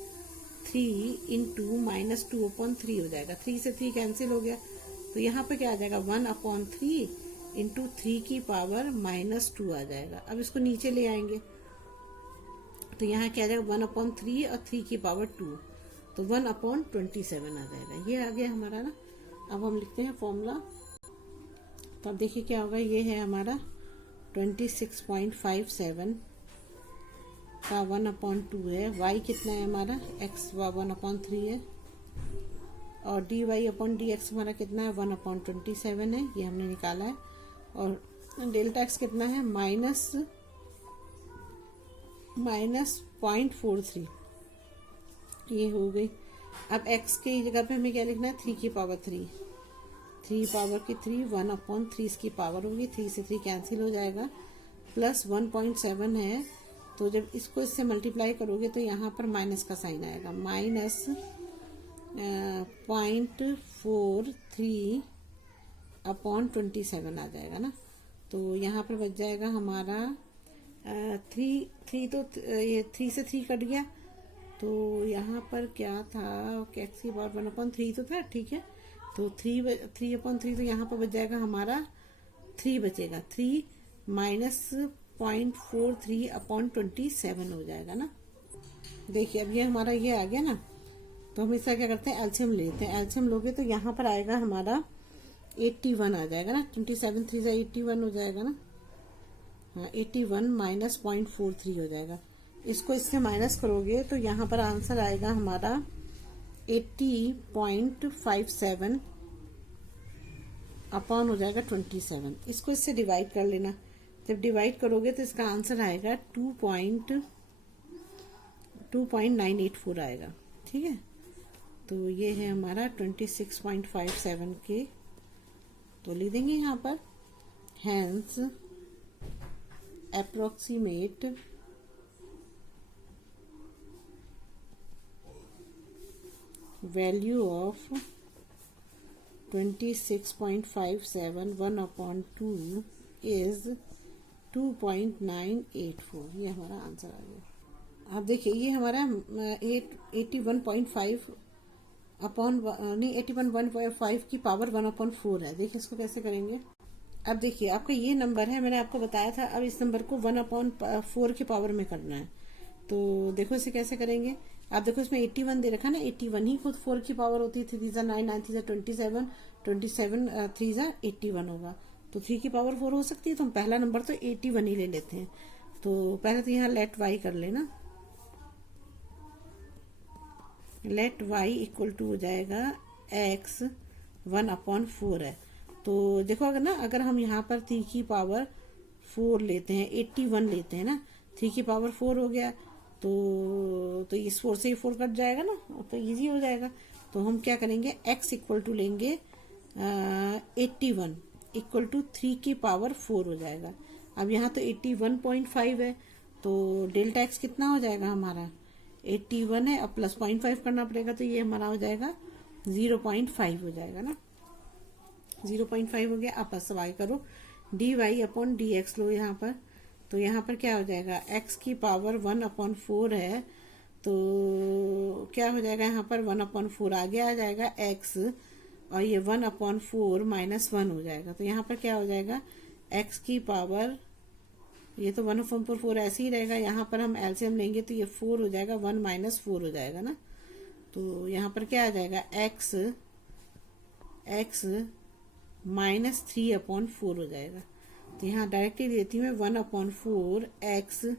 3 इंटू माइनस 2/3 हो जाएगा। 3 से 3 कैंसिल हो गया, तो यहाँ पे क्या आ जाएगा 1/3 इंटू 3 की पावर -2 आ जाएगा। अब इसको नीचे ले आएंगे तो यहाँ क्या आ जाएगा 1/3 और 3 की पावर 2, तो 1/27 आ जाएगा। ये आ गया हमारा ना। अब हम लिखते हैं फॉर्मूला, तो अब देखिए क्या होगा, ये है हमारा 26.57 का 1/2 है, y कितना है हमारा, x 1/3 है, और dy अपॉन डी एक्स हमारा कितना है 1/27 है, ये हमने निकाला है। और डेल्टा एक्स कितना है माइनस 0.43, ये हो गई। अब x की जगह पे हमें क्या लिखना है 3 की पावर 3, 3 पावर की 3 1/3 इसकी पावर होगी, 3 से 3 कैंसिल हो जाएगा, प्लस 1.7 है। तो जब इसको इससे मल्टीप्लाई करोगे तो यहाँ पर माइनस का साइन आएगा, माइनस 0.43/27 आ जाएगा ना। तो यहाँ पर बच जाएगा हमारा 3 तो ये 3 से 3 कट गया, तो यहाँ पर क्या था एक्स की पावर 1/3 तो था, ठीक है। तो 3/3 तो यहाँ पर बच जाएगा हमारा 3 बचेगा, 3 माइनस 0.43/27 हो जाएगा ना। देखिए अब ये हमारा ये आ गया ना, तो हम इसका क्या करते हैं एलसीएम लेते हैं। एलसीएम लोगे तो यहाँ पर आएगा हमारा 81 आ जाएगा ना, 27 3 से 81 हो जाएगा ना। हाँ 81 माइनस 0.43 हो जाएगा। इसको इससे माइनस करोगे तो यहाँ पर आंसर आएगा हमारा 80.57 अपॉन हो जाएगा 27। इसको इससे डिवाइड कर लेना, जब डिवाइड करोगे तो इसका आंसर आएगा 2.984 आएगा, ठीक है। तो ये है हमारा 26.57 के, तो लिख देंगे यहाँ पर hence approximate value of 26.57 1/2 is 2.984। ये हमारा आंसर आ गया। अब देखिए ये हमारा 81.5 अपॉन नहीं 81.5 की पावर 1/4 है। देखिए इसको कैसे करेंगे। अब देखिए आपका ये नंबर है, मैंने आपको बताया था, अब इस नंबर को 1/4 की पावर में करना है। तो देखो इसे कैसे करेंगे। आप देखो इसमें 81 दे रखा है ना, 81 ही खुद 4 की पावर होती है। 3 9 9 3 27 27 3 81 होगा, तो 3 की पावर 4 हो सकती है। तो हम पहला नंबर तो 81 ही ले लेते हैं। तो पहले तो यहाँ लेट वाई कर लेना, लेट y इक्वल टू हो जाएगा x 1/4 है। तो देखो अगर हम यहाँ पर 3 की पावर 4 लेते हैं, 81 लेते हैं ना, 3 की पावर 4 हो गया, तो इस 4 से ही 4 कट जाएगा ना, तो इजी हो जाएगा। तो हम क्या करेंगे x इक्वल टू लेंगे 81 इक्वल टू 3 की पावर 4 हो जाएगा। अब यहाँ तो 81.5 है, तो डेल्टा x कितना हो जाएगा हमारा 81 है, अब प्लस 0.5 करना पड़ेगा, तो ये हमारा हो जाएगा 0.5 हो जाएगा ना। 0.5 हो गया। आप सवाल करो dy अपॉन डी एक्स लो यहाँ पर, तो यहाँ पर क्या हो जाएगा x की पावर 1/4 है, तो क्या हो जाएगा यहाँ पर 1/4 आगे आ जाएगा x, और ये 1/4 माइनस 1 हो जाएगा। तो यहाँ पर क्या हो जाएगा x की पावर, ये तो 1/4 ऐसे ही रहेगा, यहाँ पर हम एलसीएम लेंगे तो ये 4 हो जाएगा, 1 माइनस 4 हो जाएगा ना। तो यहाँ पर क्या आ जाएगा x माइनस 3/4 हो जाएगा। तो यहाँ डायरेक्टली देती हूँ मैं 1/4 x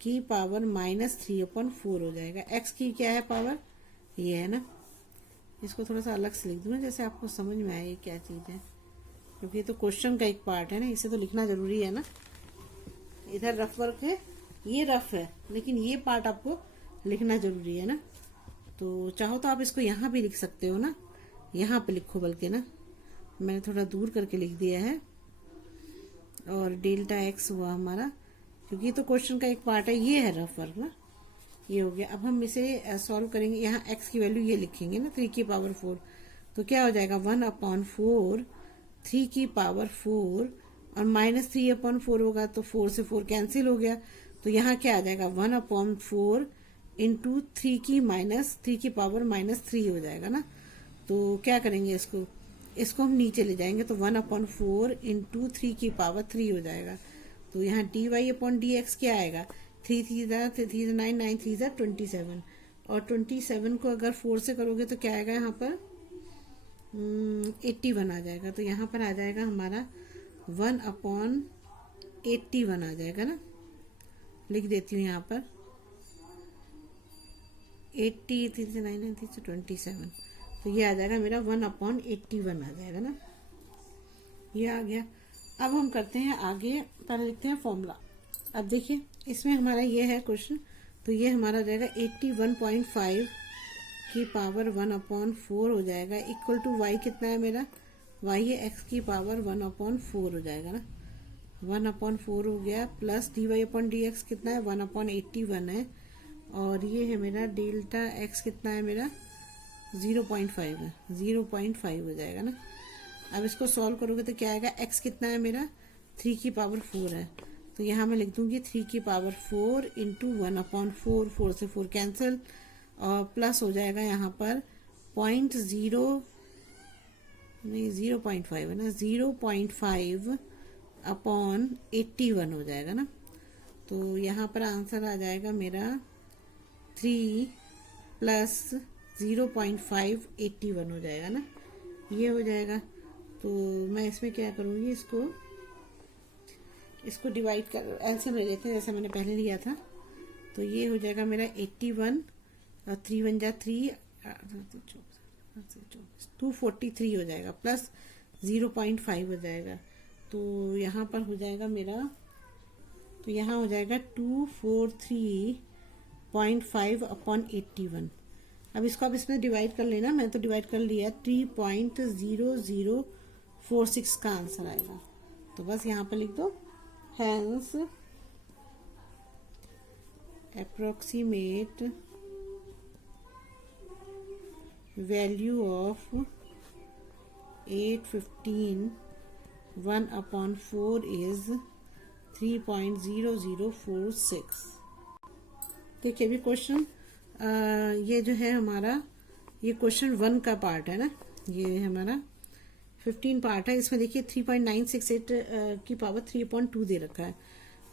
की पावर माइनस 3/4 हो जाएगा। x की क्या है पावर, ये है ना। इसको थोड़ा सा अलग से लिख दूँ जैसे आपको समझ में आए क्या चीज़ है, क्योंकि ये तो क्वेश्चन का एक पार्ट है ना, इसे तो लिखना जरूरी है ना। इधर रफ वर्क है, ये रफ है, लेकिन ये पार्ट आपको लिखना जरूरी है ना। तो चाहो तो आप इसको यहाँ भी लिख सकते हो ना, यहाँ पे लिखो, बल्कि ना मैंने थोड़ा दूर करके लिख दिया है। और डेल्टा एक्स हुआ हमारा, क्योंकि ये तो क्वेश्चन का एक पार्ट है, ये है रफ वर्क ना, ये हो गया। अब हम इसे सॉल्व करेंगे। यहाँ एक्स की वैल्यू ये लिखेंगे ना 3 की पावर 4, तो क्या हो जाएगा 1/4 3 की पावर 4 और माइनस 3/4 होगा, तो 4 से 4 कैंसिल हो गया। तो यहाँ क्या आ जाएगा 1/4 इंटू 3 की पावर माइनस 3 हो जाएगा ना। तो क्या करेंगे इसको हम नीचे ले जाएंगे, तो 1/4 इंटू 3 की पावर 3 हो जाएगा। तो यहाँ dy अपॉन डी एक्स क्या आएगा, 3 3 9 9 3 27, और 27 को अगर 4 से करोगे तो क्या आएगा यहाँ पर 81 आ जाएगा। तो यहाँ पर आ जाएगा हमारा 1/81 आ जाएगा ना। लिख देती हूँ यहाँ पर 80 3 9 9 3 27, तो ये आ जाएगा मेरा 1/81 आ जाएगा ना, ये आ गया। अब हम करते हैं आगे, पहले लिखते हैं फॉर्मूला। अब देखिए इसमें हमारा ये है क्वेश्चन, तो ये हमारा हो जाएगा 81.5 की पावर 1/4 हो जाएगा इक्वल टू वाई कितना है मेरा, वाई है एक्स की पावर 1/4 हो जाएगा ना, 1/4 हो गया, प्लस dy/dx कितना है 1/81 है, और ये है मेरा डेल्टा एक्स कितना है मेरा 0.5 है, 0.5 हो जाएगा ना। अब इसको सॉल्व करोगे तो क्या आएगा, x कितना है मेरा 3 की पावर 4 है, तो यहाँ मैं लिख दूंगी 3 की पावर 4 इंटू 1/4, 4 से 4 कैंसिल, और प्लस हो जाएगा यहाँ पर 0.5 है ना, 0.5/81 हो जाएगा ना। तो यहाँ पर आंसर आ जाएगा मेरा 3 प्लस 0.581 हो जाएगा ना, ये हो जाएगा। तो मैं इसमें क्या करूँगी, इसको डिवाइड कर एलसीएम ले लेते हैं जैसे मैंने पहले लिया था। तो ये हो जाएगा मेरा 81 और 3 1 जा 3 243 हो जाएगा, प्लस 0.5 हो जाएगा। तो यहाँ पर हो जाएगा मेरा, तो यहाँ हो जाएगा 243.5/81। अब इसको आप इसमें डिवाइड कर लेना, मैं तो डिवाइड कर लिया, 3.0046 का आंसर आएगा। तो बस यहाँ पर लिख दो, hence approximate value of 815 1/4 is 3.0046। देखिए अभी क्वेश्चन ये जो है हमारा, ये क्वेश्चन 1 का पार्ट है ना, ये हमारा 15 पार्ट है। इसमें देखिए 3.968 की पावर 3/2 दे रखा है।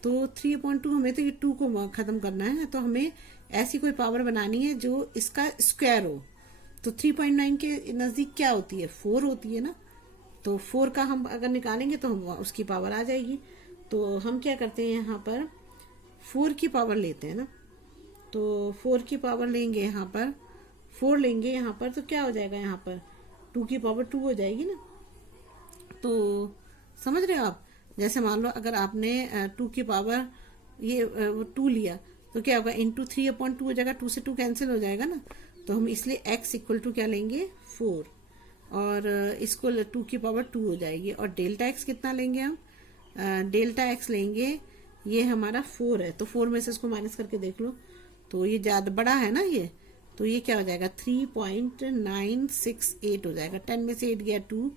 तो 3/2 हमें तो ये 2 को खत्म करना है, तो हमें ऐसी कोई पावर बनानी है जो इसका स्क्वायर हो। तो 3.9 के नज़दीक क्या होती है, 4 होती है ना, तो 4 का हम अगर निकालेंगे तो हम उसकी पावर आ जाएगी। तो हम क्या करते हैं, यहाँ पर 4 की पावर लेते हैं ना, तो 4 की पावर लेंगे, यहाँ पर 4 लेंगे यहाँ पर, तो क्या हो जाएगा, यहाँ पर 2 की पावर 2 हो जाएगी ना। तो समझ रहे हो आप, जैसे मान लो अगर आपने 2 की पावर ये 2 लिया तो क्या होगा, इंटू 3/2 हो जाएगा, 2 से 2 कैंसिल हो जाएगा ना। तो हम इसलिए x इक्वल टू क्या लेंगे 4, और इसको 2 की पावर 2 हो जाएगी, और डेल्टा x कितना लेंगे हम, डेल्टा x लेंगे, ये हमारा 4 है, तो 4 में से इसको माइनस करके देख लो, तो ये ज़्यादा बड़ा है ना ये, तो ये क्या हो जाएगा 3.968 हो जाएगा। 10 में से 8 गया 2,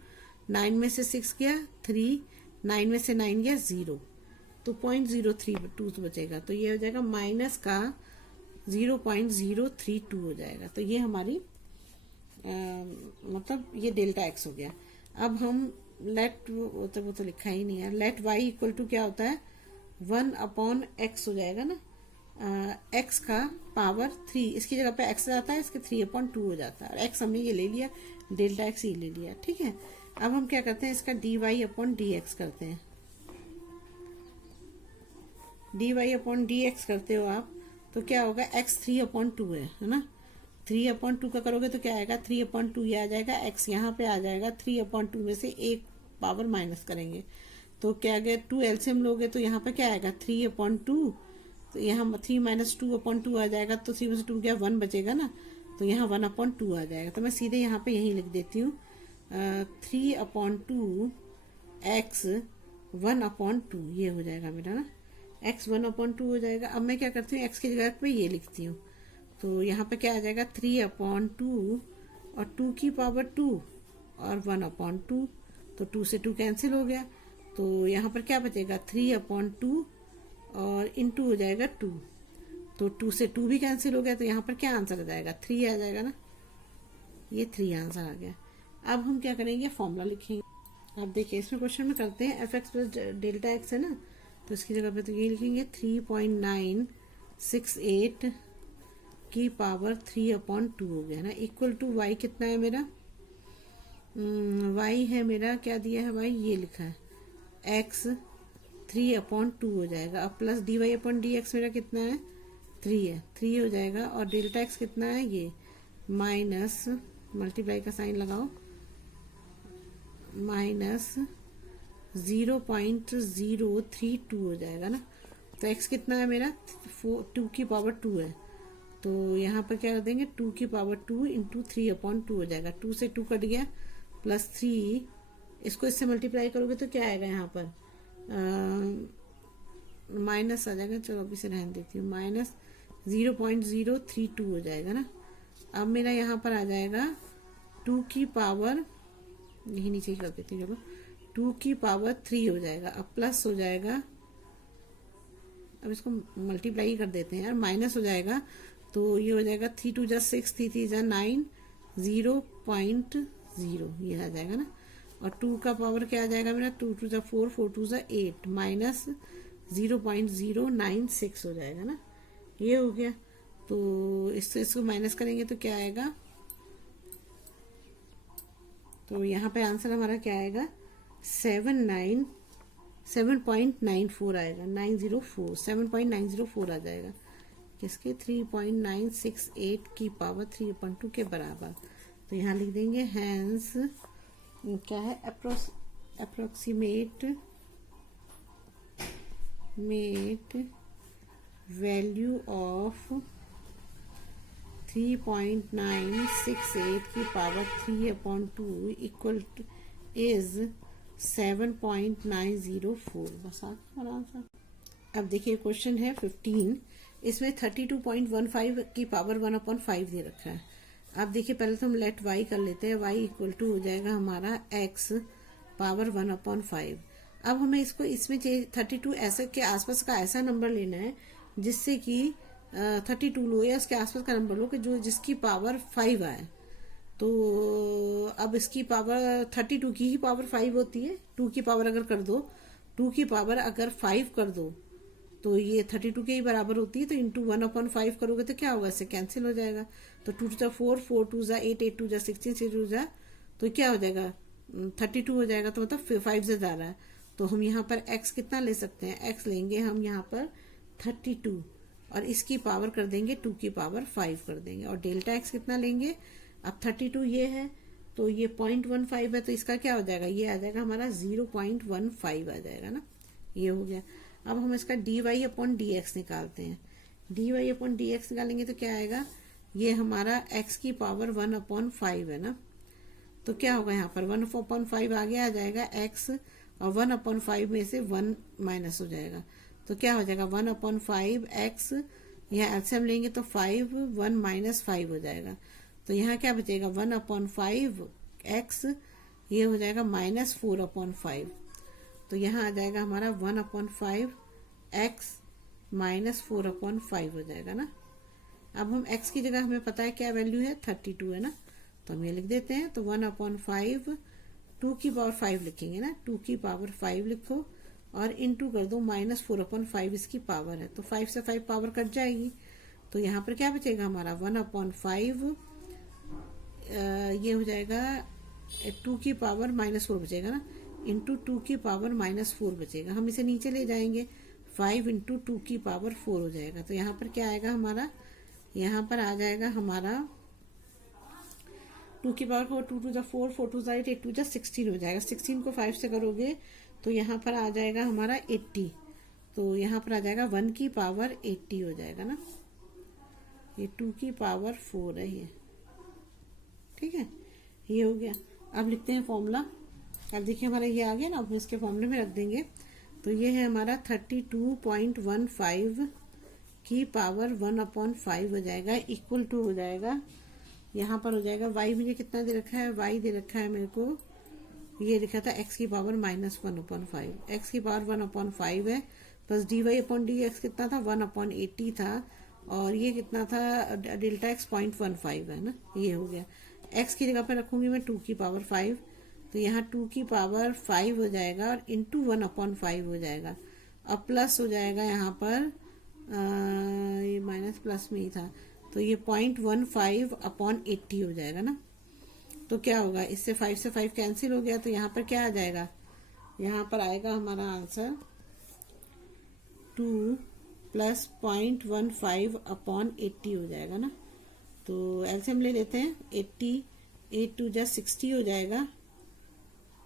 9 में से 6 गया 3, 9 में से 9 गया 0, तो 0.032 बचेगा। तो ये हो जाएगा माइनस का 0.032 हो जाएगा। तो ये हमारी मतलब ये डेल्टा एक्स हो गया। अब हम लेट, वो तो लिखा ही नहीं है, लेट वाई इक्वल टू क्या होता है 1/x हो जाएगा ना, x का पावर 3, इसकी जगह पे x आता है, इसके 3/2 हो जाता है, और x हमने ये ले लिया, डेल्टा एक्स ये ले लिया, ठीक है। अब हम क्या करते हैं, इसका dy/dx करते हैं, dy/dx करते हो आप, तो क्या होगा x 3/2 है ना, 3/2 का करोगे तो क्या आएगा 3/2 ये आ जाएगा, x यहाँ पे आ जाएगा, 3/2 में से एक पावर माइनस करेंगे तो क्या गया 2 एलसीएम लोगे तो यहाँ पे क्या आएगा 3/2, तो यहाँ 3 माइनस 2/2 आ जाएगा, तो 3 में से 2 गया 1 बचेगा ना, तो यहाँ 1/2 आ जाएगा। तो मैं सीधे यहाँ पे यही लिख देती हूँ 3/2 x 1/2, ये हो जाएगा मेरा ना, x 1/2 हो जाएगा। अब मैं क्या करती हूँ, x की जगह पे ये लिखती हूँ, तो यहाँ पे क्या आ जाएगा 3/2 और 2 की पावर 2 और 1/2, तो 2 से 2 कैंसिल हो गया, तो यहाँ पर क्या बचेगा 3/2 और इंटू हो जाएगा 2, तो 2 से 2 भी कैंसिल हो गया, तो यहाँ पर क्या आंसर आ जाएगा 3 आ जाएगा ना, ये 3 आंसर आ गया। अब हम क्या करेंगे, फॉर्मूला लिखेंगे। अब देखिए इसमें क्वेश्चन में करते हैं F x plus delta x है ना, तो इसकी जगह पे तो ये लिखेंगे 3.968 की पावर 3/2 हो गया ना, इक्वल टू वाई कितना है मेरा, वाई है मेरा, क्या दिया है वाई, ये लिखा है एक्स 3/2 हो जाएगा। अब प्लस dy/dx मेरा कितना है 3 है, 3 हो जाएगा, और डेल्टा एक्स कितना है ये माइनस मल्टीप्लाई का साइन लगाओ, माइनस 0.032 हो जाएगा ना। तो x कितना है मेरा, 2 की पावर 2 है, तो यहाँ पर क्या कर देंगे 2 की पावर 2 इंटू 3/2 हो जाएगा। 2 से 2 कट गया, प्लस 3, इसको इससे मल्टीप्लाई करोगे तो क्या आएगा यहाँ पर, माइनस आ जाएगा। चलो अभी से रहने देती हूँ, माइनस 0.032 हो जाएगा ना। अब मेरा यहाँ पर आ जाएगा 2 की पावर, यही नीचे ही कर देती हूँ, चलो 2 की पावर 3 हो जाएगा। अब प्लस हो जाएगा, अब इसको मल्टीप्लाई ही कर देते हैं यार, माइनस हो जाएगा तो ये हो जाएगा 3 2 जा 6, 3 3 जा 9, 0.0 ये आ जाएगा ना। और 2 का पावर क्या आ जाएगा मेरा, 2 2 जा 4, 4 2 जा 8, माइनस 0.096 हो जाएगा ना। ये हो गया। तो इसको माइनस करेंगे तो क्या आएगा, तो यहाँ पे आंसर हमारा क्या आएगा, 7.94 आएगा, 7.904 आ जाएगा, किसके 3.968 की पावर 3/2 के बराबर। तो यहाँ लिख देंगे हैंस क्या है, अप्रोक्सीमेट वैल्यू ऑफ 3.968 की पावर 3/2 इक्वल टू इज 7.904। बस आ गया आंसर। अब देखिए क्वेश्चन है 15, इसमें 32.15 की पावर 1/5 दे रखा है। अब देखिए पहले तो हम लेट y कर लेते हैं, y इक्वल टू हो जाएगा हमारा x पावर 1/5। अब हमें इसको इसमें 32 ऐसे के आसपास का ऐसा नंबर लेना है जिससे कि 32 लो या उसके आसपास का नंबर लो कि जो जिसकी पावर 5 आए। तो अब इसकी पावर 32 की ही पावर 5 होती है, 2 की पावर अगर कर दो, 2 की पावर अगर 5 कर दो तो ये 32 के ही बराबर होती है। तो इंटू 1/5 करोगे तो क्या होगा, इससे कैंसिल हो जाएगा। तो 2 2 4, 4 2 8, 8 2 16, 6 2 तो क्या हो जाएगा 32 हो जाएगा। तो मतलब 5 से जा रहा है। तो हम यहाँ पर x कितना ले सकते हैं, x लेंगे हम यहाँ पर 32 और इसकी पावर कर देंगे 2 की पावर 5 कर देंगे, और डेल्टा x कितना लेंगे, अब 32 ये है तो ये 0.15 है, तो इसका क्या हो जाएगा, ये आ जाएगा हमारा 0.15 आ जाएगा ना। ये हो गया। अब हम इसका dy/dx निकालते हैं। dy/dx निकालेंगे तो क्या आएगा, ये हमारा x की पावर 1/5 है ना। तो क्या होगा यहाँ पर 1/5 आगे आ जाएगा x, और 1/5 में से 1 माइनस हो जाएगा। तो क्या हो जाएगा 1/5 x, यहाँ एलसीएम लेंगे तो 5, 1 माइनस 5 हो जाएगा। तो यहाँ क्या बचेगा 1/5 x, ये हो जाएगा माइनस 4/5। तो यहाँ आ जाएगा हमारा 1/5 x माइनस 4/5 हो जाएगा ना। अब हम x की जगह हमें पता है क्या वैल्यू है, 32 है ना। तो हम ये लिख देते हैं। तो 1/5 2 की पावर 5 लिखेंगे ना, 2 की पावर 5 लिखो और इंटू कर दो माइनस 4/5 इसकी पावर है। तो 5 से 5 पावर कट जाएगी। तो यहाँ पर क्या बचेगा हमारा 1/5, ये हो जाएगा 2 की पावर -4 बचेगा ना, इंटू 2 की पावर -4 बचेगा। हम इसे नीचे ले जाएंगे, 5 इंटू 2 की पावर 4 हो जाएगा। तो यहाँ पर क्या आएगा हमारा, यहाँ पर आ जाएगा हमारा 2 की पावर 4, 2 2 जा 4, 4 2 जा 8, 8 2 जा 16 हो जाएगा। 16 को 5 से करोगे तो यहाँ पर आ जाएगा हमारा 80। तो यहाँ पर आ जाएगा 1 की पावर 80 हो जाएगा ना। ये 2 की पावर 4 है ये, ठीक है। ये हो गया। अब लिखते हैं फॉर्मूला। अब देखिए हमारा ये आ गया ना, अब इसके फॉर्मूले में रख देंगे। तो ये है हमारा 32.15 की पावर 1/5 हो जाएगा, इक्वल टू हो जाएगा, यहाँ पर हो जाएगा y मुझे कितना दे रखा है, y दे रखा है मेरे को, ये लिखा था x की पावर -1/5, x की पावर 1/5 है, प्लस dy/dx कितना था 1/80 था, और ये कितना था डेल्टा x 0.15 है ना। ये हो गया। x की जगह पर रखूंगी मैं 2 की पावर 5, तो यहाँ 2 की पावर 5 हो जाएगा और इंटू 1/5 हो जाएगा। अब प्लस हो जाएगा यहाँ पर, ये माइनस प्लस में ही था, तो ये 0.15/80 हो जाएगा ना। तो क्या होगा, इससे 5 से 5 कैंसिल हो गया। तो यहाँ पर क्या आ जाएगा, यहाँ पर आएगा हमारा आंसर 2 प्लस 0.15/80 हो जाएगा ना। तो एलसीएम ले लेते हैं, 80 8 2 जा 60 हो जाएगा,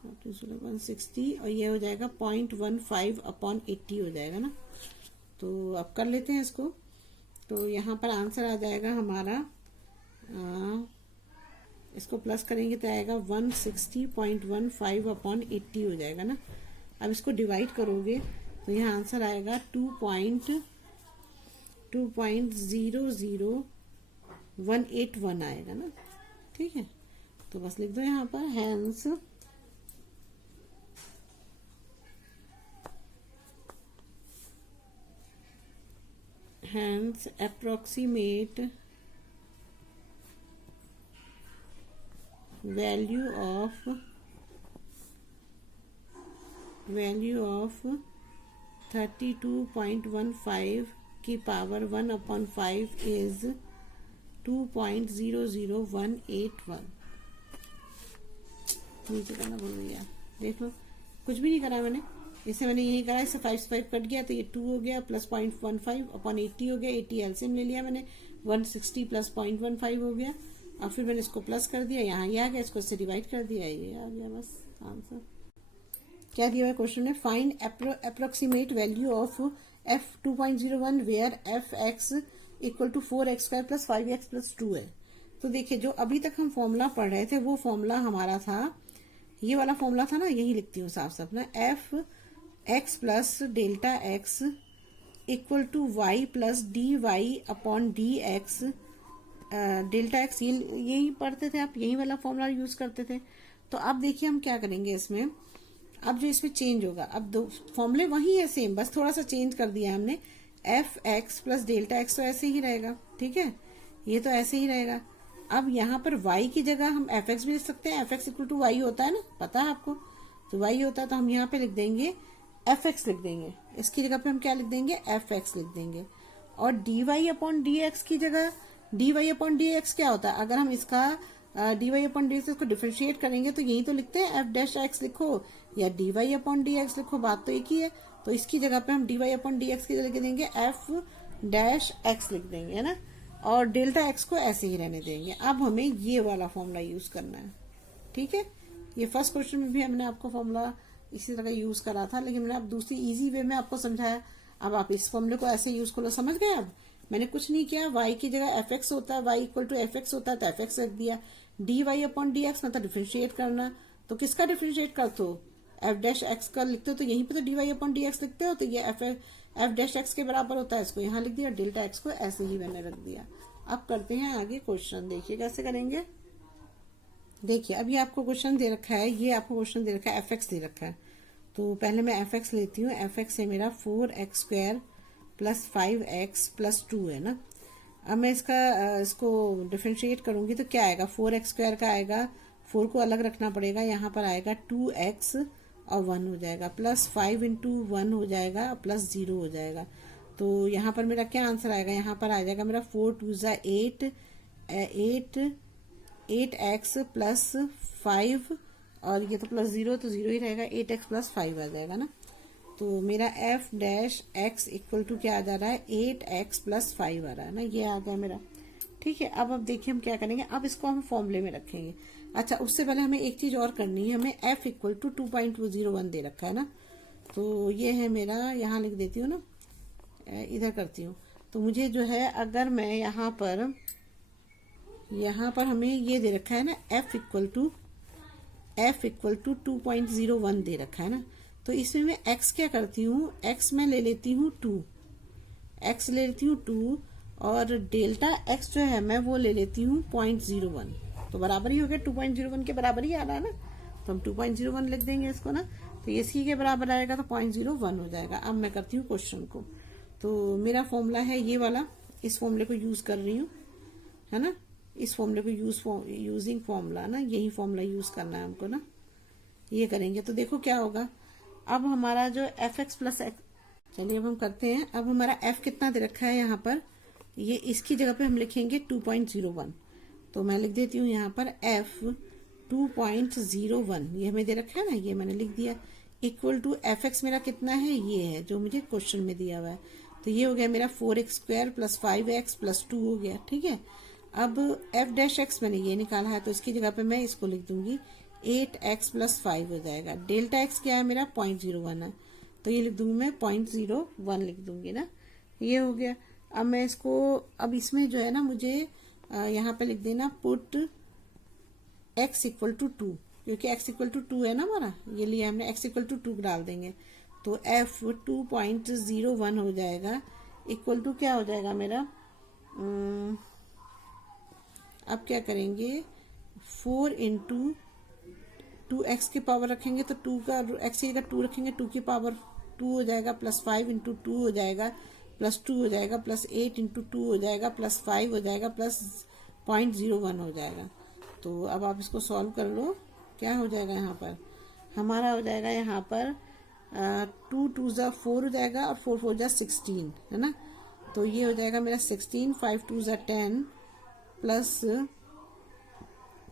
160, और ये हो जाएगा 0.15 अपॉन 80 हो जाएगा ना। तो अब कर लेते हैं इसको। तो यहाँ पर आंसर आ जाएगा हमारा, इसको प्लस करेंगे तो आएगा 160.15 अपॉन 80 हो जाएगा ना। अब इसको डिवाइड करोगे तो यहाँ आंसर आएगा 2.00181 आएगा ना। ठीक है, तो बस लिख दो यहाँ पर hence approximate value of 32.15 की पावर 1/5 is 2.00181। नीचे करना भूल गया, देख लो कुछ भी नहीं करा मैंने, इसे मैंने यही करा, इससे 5 से 5 कट गया तो ये 2 हो गया, प्लस 0.15 अपॉन 80 हो गया, 80 एलसीएम ले लिया मैंने, 160 प्लस 0.15 हो गया। अब फिर मैंने इसको प्लस कर दिया, यहाँ ये आ गया, इसको इससे डिवाइड कर दिया, ये आ गया बस आंसर। क्या दिया हुआ है क्वेश्चन में, find approximate value of f 2.01 where f(x) equal to 4x² plus 5x plus 2 है। तो देखिए जो अभी तक हम फॉर्मूला पढ़ रहे थे वो फॉर्मूला हमारा था, ये वाला फॉर्मूला था ना, यही लिखती हूँ साफ साफ ना, f(x) plus delta x equal to y plus dy upon dx, delta x यही पढ़ते थे आप, यही वाला फॉर्मूला यूज करते थे। तो अब देखिए हम क्या करेंगे इसमें, अब जो इसमें चेंज होगा, अब दो फॉर्मूले वही है सेम, बस थोड़ा सा चेंज कर दिया हमने, f(x) प्लस डेल्टा x तो ऐसे ही रहेगा, ठीक है, ये तो ऐसे ही रहेगा। अब यहाँ पर y की जगह हम f(x) भी लिख सकते हैं, f(x) इक्वल टू y होता है ना, पता है आपको, तो y होता है, तो हम यहाँ पे लिख देंगे f(x) लिख देंगे, इसकी जगह पे हम क्या लिख देंगे, f(x) लिख देंगे। और dy अपॉन dx की जगह, dy अपॉन dx क्या होता है, अगर हम इसका dy अपॉन dx को डिफरेंशिएट करेंगे तो यही तो लिखते हैं, f'(x) लिखो या dy अपॉन dx लिखो, बात तो एक ही है। तो इसकी जगह पे हम dy अपॉन dx की जगह लिख देंगे f'(x) लिख देंगे, है ना, और डेल्टा x को ऐसे ही रहने देंगे। अब हमें ये वाला फॉर्मूला यूज करना है, ठीक है। ये फर्स्ट क्वेश्चन में भी हमने आपको फॉर्मूला इसी तरह यूज करा था, लेकिन मैंने अब दूसरी इजी वे में आपको समझाया। अब आप इस फॉर्मूले को ऐसे यूज करो, समझ गए। अब मैंने कुछ नहीं किया, y की जगह f(x) होता है, y इक्वल टू f(x) होता है तो f(x) रख दिया, dy अपॉन dx मतलब डिफरेंशिएट करना, तो किसका डिफरेंशिएट करते हो, f'(x) का लिखते हो तो यहीं पे तो dy अपॉन dx लिखते हो, तो ये f'(x) के बराबर होता है, इसको यहाँ लिख दिया, डेल्टा x को ऐसे ही मैंने रख दिया। अब करते हैं आगे क्वेश्चन, देखिए कैसे करेंगे। देखिए अभी आपको क्वेश्चन दे रखा है, ये आपको क्वेश्चन दे रखा है, f(x) दे रखा है, तो पहले मैं f(x) लेती हूँ। f(x) है मेरा 4x² प्लस 5x प्लस 2 है ना। अब मैं इसको डिफरेंशिएट करूंगी तो क्या आएगा, 4x² का आएगा, 4 को अलग रखना पड़ेगा, यहाँ पर आएगा 2x और 1 हो जाएगा, प्लस 5 इंटू 1 हो जाएगा, प्लस 0 हो जाएगा। तो यहाँ पर मेरा क्या आंसर आएगा, यहाँ पर आ जाएगा मेरा 4 2 जा 8x प्लस 5, और ये तो प्लस 0 तो 0 ही रहेगा, 8x प्लस 5 आ जाएगा ना। तो मेरा f'(x) इक्वल टू क्या आ जा रहा है, 8x प्लस 5 आ रहा है ना, ये आ गया मेरा, ठीक है। अब देखिए हम क्या करेंगे, अब इसको हम फॉर्मूले में रखेंगे। अच्छा उससे पहले हमें एक चीज और करनी है, हमें f इक्वल टू 2.201 दे रखा है ना, तो ये है मेरा, यहाँ लिख देती हूँ ना, इधर करती हूँ। तो मुझे जो है, अगर मैं यहाँ पर हमें ये दे रखा है ना, f इक्वल टू 2.01 दे रखा है ना, तो इसमें मैं x क्या करती हूँ, x मैं ले लेती हूँ 2, x ले लेती हूँ 2, और डेल्टा x जो है मैं वो ले लेती हूँ 0.01, तो बराबर ही हो गया, 2.01 के बराबर ही आ रहा है ना, तो हम 2.01 लिख देंगे इसको ना, तो ये इसी के बराबर आएगा, तो 0.01 हो जाएगा। अब मैं करती हूँ क्वेश्चन को, तो मेरा फॉर्मूला है ये वाला, इस फॉर्मूले को यूज कर रही हूँ, है ना, इस फॉर्मूले को यूजिंग फॉर्मूला ना, यही फॉर्मूला यूज करना है हमको ना, ये करेंगे तो देखो क्या होगा। अब हमारा जो f(x) प्लस x, चलिए अब हम करते हैं। अब हमारा f कितना दे रखा है यहाँ पर, ये इसकी जगह पे हम लिखेंगे 2.01, तो मैं लिख देती हूँ यहाँ पर f 2.01, ये हमें दे रखा है ना, ये मैंने लिख दिया, इक्वल टू f(x) मेरा कितना है, ये है जो मुझे क्वेश्चन में दिया हुआ है, तो ये हो गया मेरा 4x² प्लस 5x प्लस 2 हो गया, ठीक है। अब एफ डैश एक्स मैंने ये निकाला है, तो इसकी जगह पे मैं इसको लिख दूंगी 8x + 5 हो जाएगा। डेल्टा एक्स क्या है मेरा 0.01 है, तो ये लिख दूंगी मैं 0.01 लिख दूंगी ना, ये हो गया। अब मैं इसको, अब इसमें जो है ना मुझे यहाँ पे लिख देना पुट x = 2, क्योंकि x = 2 है ना हमारा, ये लिया हमने, x = 2 डाल देंगे तो f 2.01 हो जाएगा, इक्वल टू क्या हो जाएगा मेरा, अब क्या करेंगे 4 × 2x की पावर रखेंगे तो 2 का x की जगह 2 रखेंगे, 2 की पावर 2 हो जाएगा, प्लस 5 × 2 हो जाएगा, प्लस 2 हो जाएगा, प्लस 8 × 2 हो जाएगा, प्लस 5 हो जाएगा, प्लस 0.01 हो जाएगा। तो अब आप इसको सॉल्व कर लो, क्या हो जाएगा यहाँ पर हमारा, हो जाएगा यहाँ पर 2 × 2 = 4 हो जाएगा, और 4 × 4 = 16 है ना, तो ये हो जाएगा मेरा 16, 5 × 2 = 10, प्लस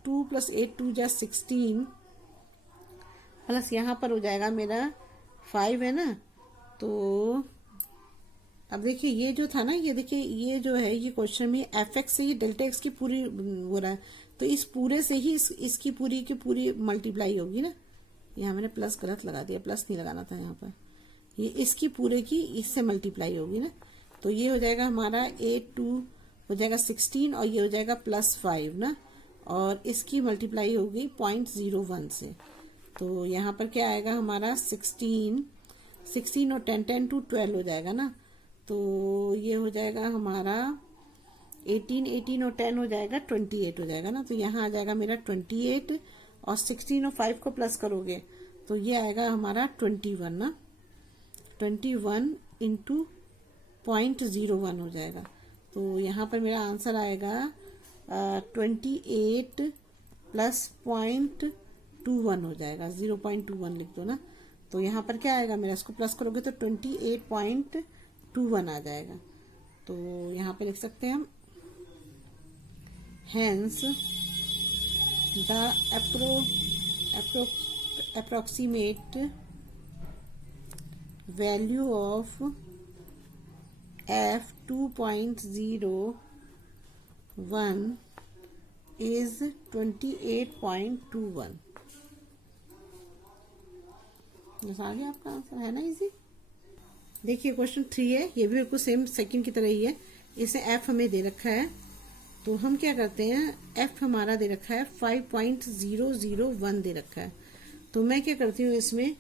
2 + 8 × 2 = 16, प्लस यहाँ पर हो जाएगा मेरा 5 है ना। तो अब देखिए ये जो था ना, ये देखिए ये जो है ये क्वेश्चन में एफ एक्स से ये डेल्टा एक्स की पूरी हो रहा है, तो इस पूरे से ही इसकी पूरी की पूरी मल्टीप्लाई होगी ना। यहाँ मैंने प्लस गलत लगा दिया, प्लस नहीं लगाना था यहाँ पर, ये इसकी पूरे की इससे मल्टीप्लाई होगी ना, तो ये हो जाएगा हमारा 8 2 हो जाएगा 16, और ये हो जाएगा +5 ना, और इसकी मल्टीप्लाई होगी 0.01 से, तो यहाँ पर क्या आएगा हमारा 16 और 10 10 to 12 हो जाएगा ना, तो ये हो जाएगा हमारा 18 और 10 हो जाएगा 28 हो जाएगा ना, तो यहाँ आ जाएगा मेरा 28, और 16 और 5 को प्लस करोगे तो ये आएगा हमारा 21 ना, 21 × 0.01 हो जाएगा, तो यहाँ पर मेरा आंसर आएगा 28 + 0.21 हो जाएगा, 0.21 लिख दो ना, तो यहाँ पर क्या आएगा मेरा, इसको प्लस करोगे तो 28.21 आ जाएगा, तो यहाँ पे लिख सकते हैं हम hence the approximate value of f 2.01 is 28.21। बस आ गया आपका आंसर, है ना इजी। देखिए क्वेश्चन 3 है, ये भी बिल्कुल सेम सेकंड की तरह ही है, इसे f हमें दे रखा है, तो हम क्या करते हैं, f हमारा दे रखा है 5.001 दे रखा है, तो मैं क्या करती हूँ इसमें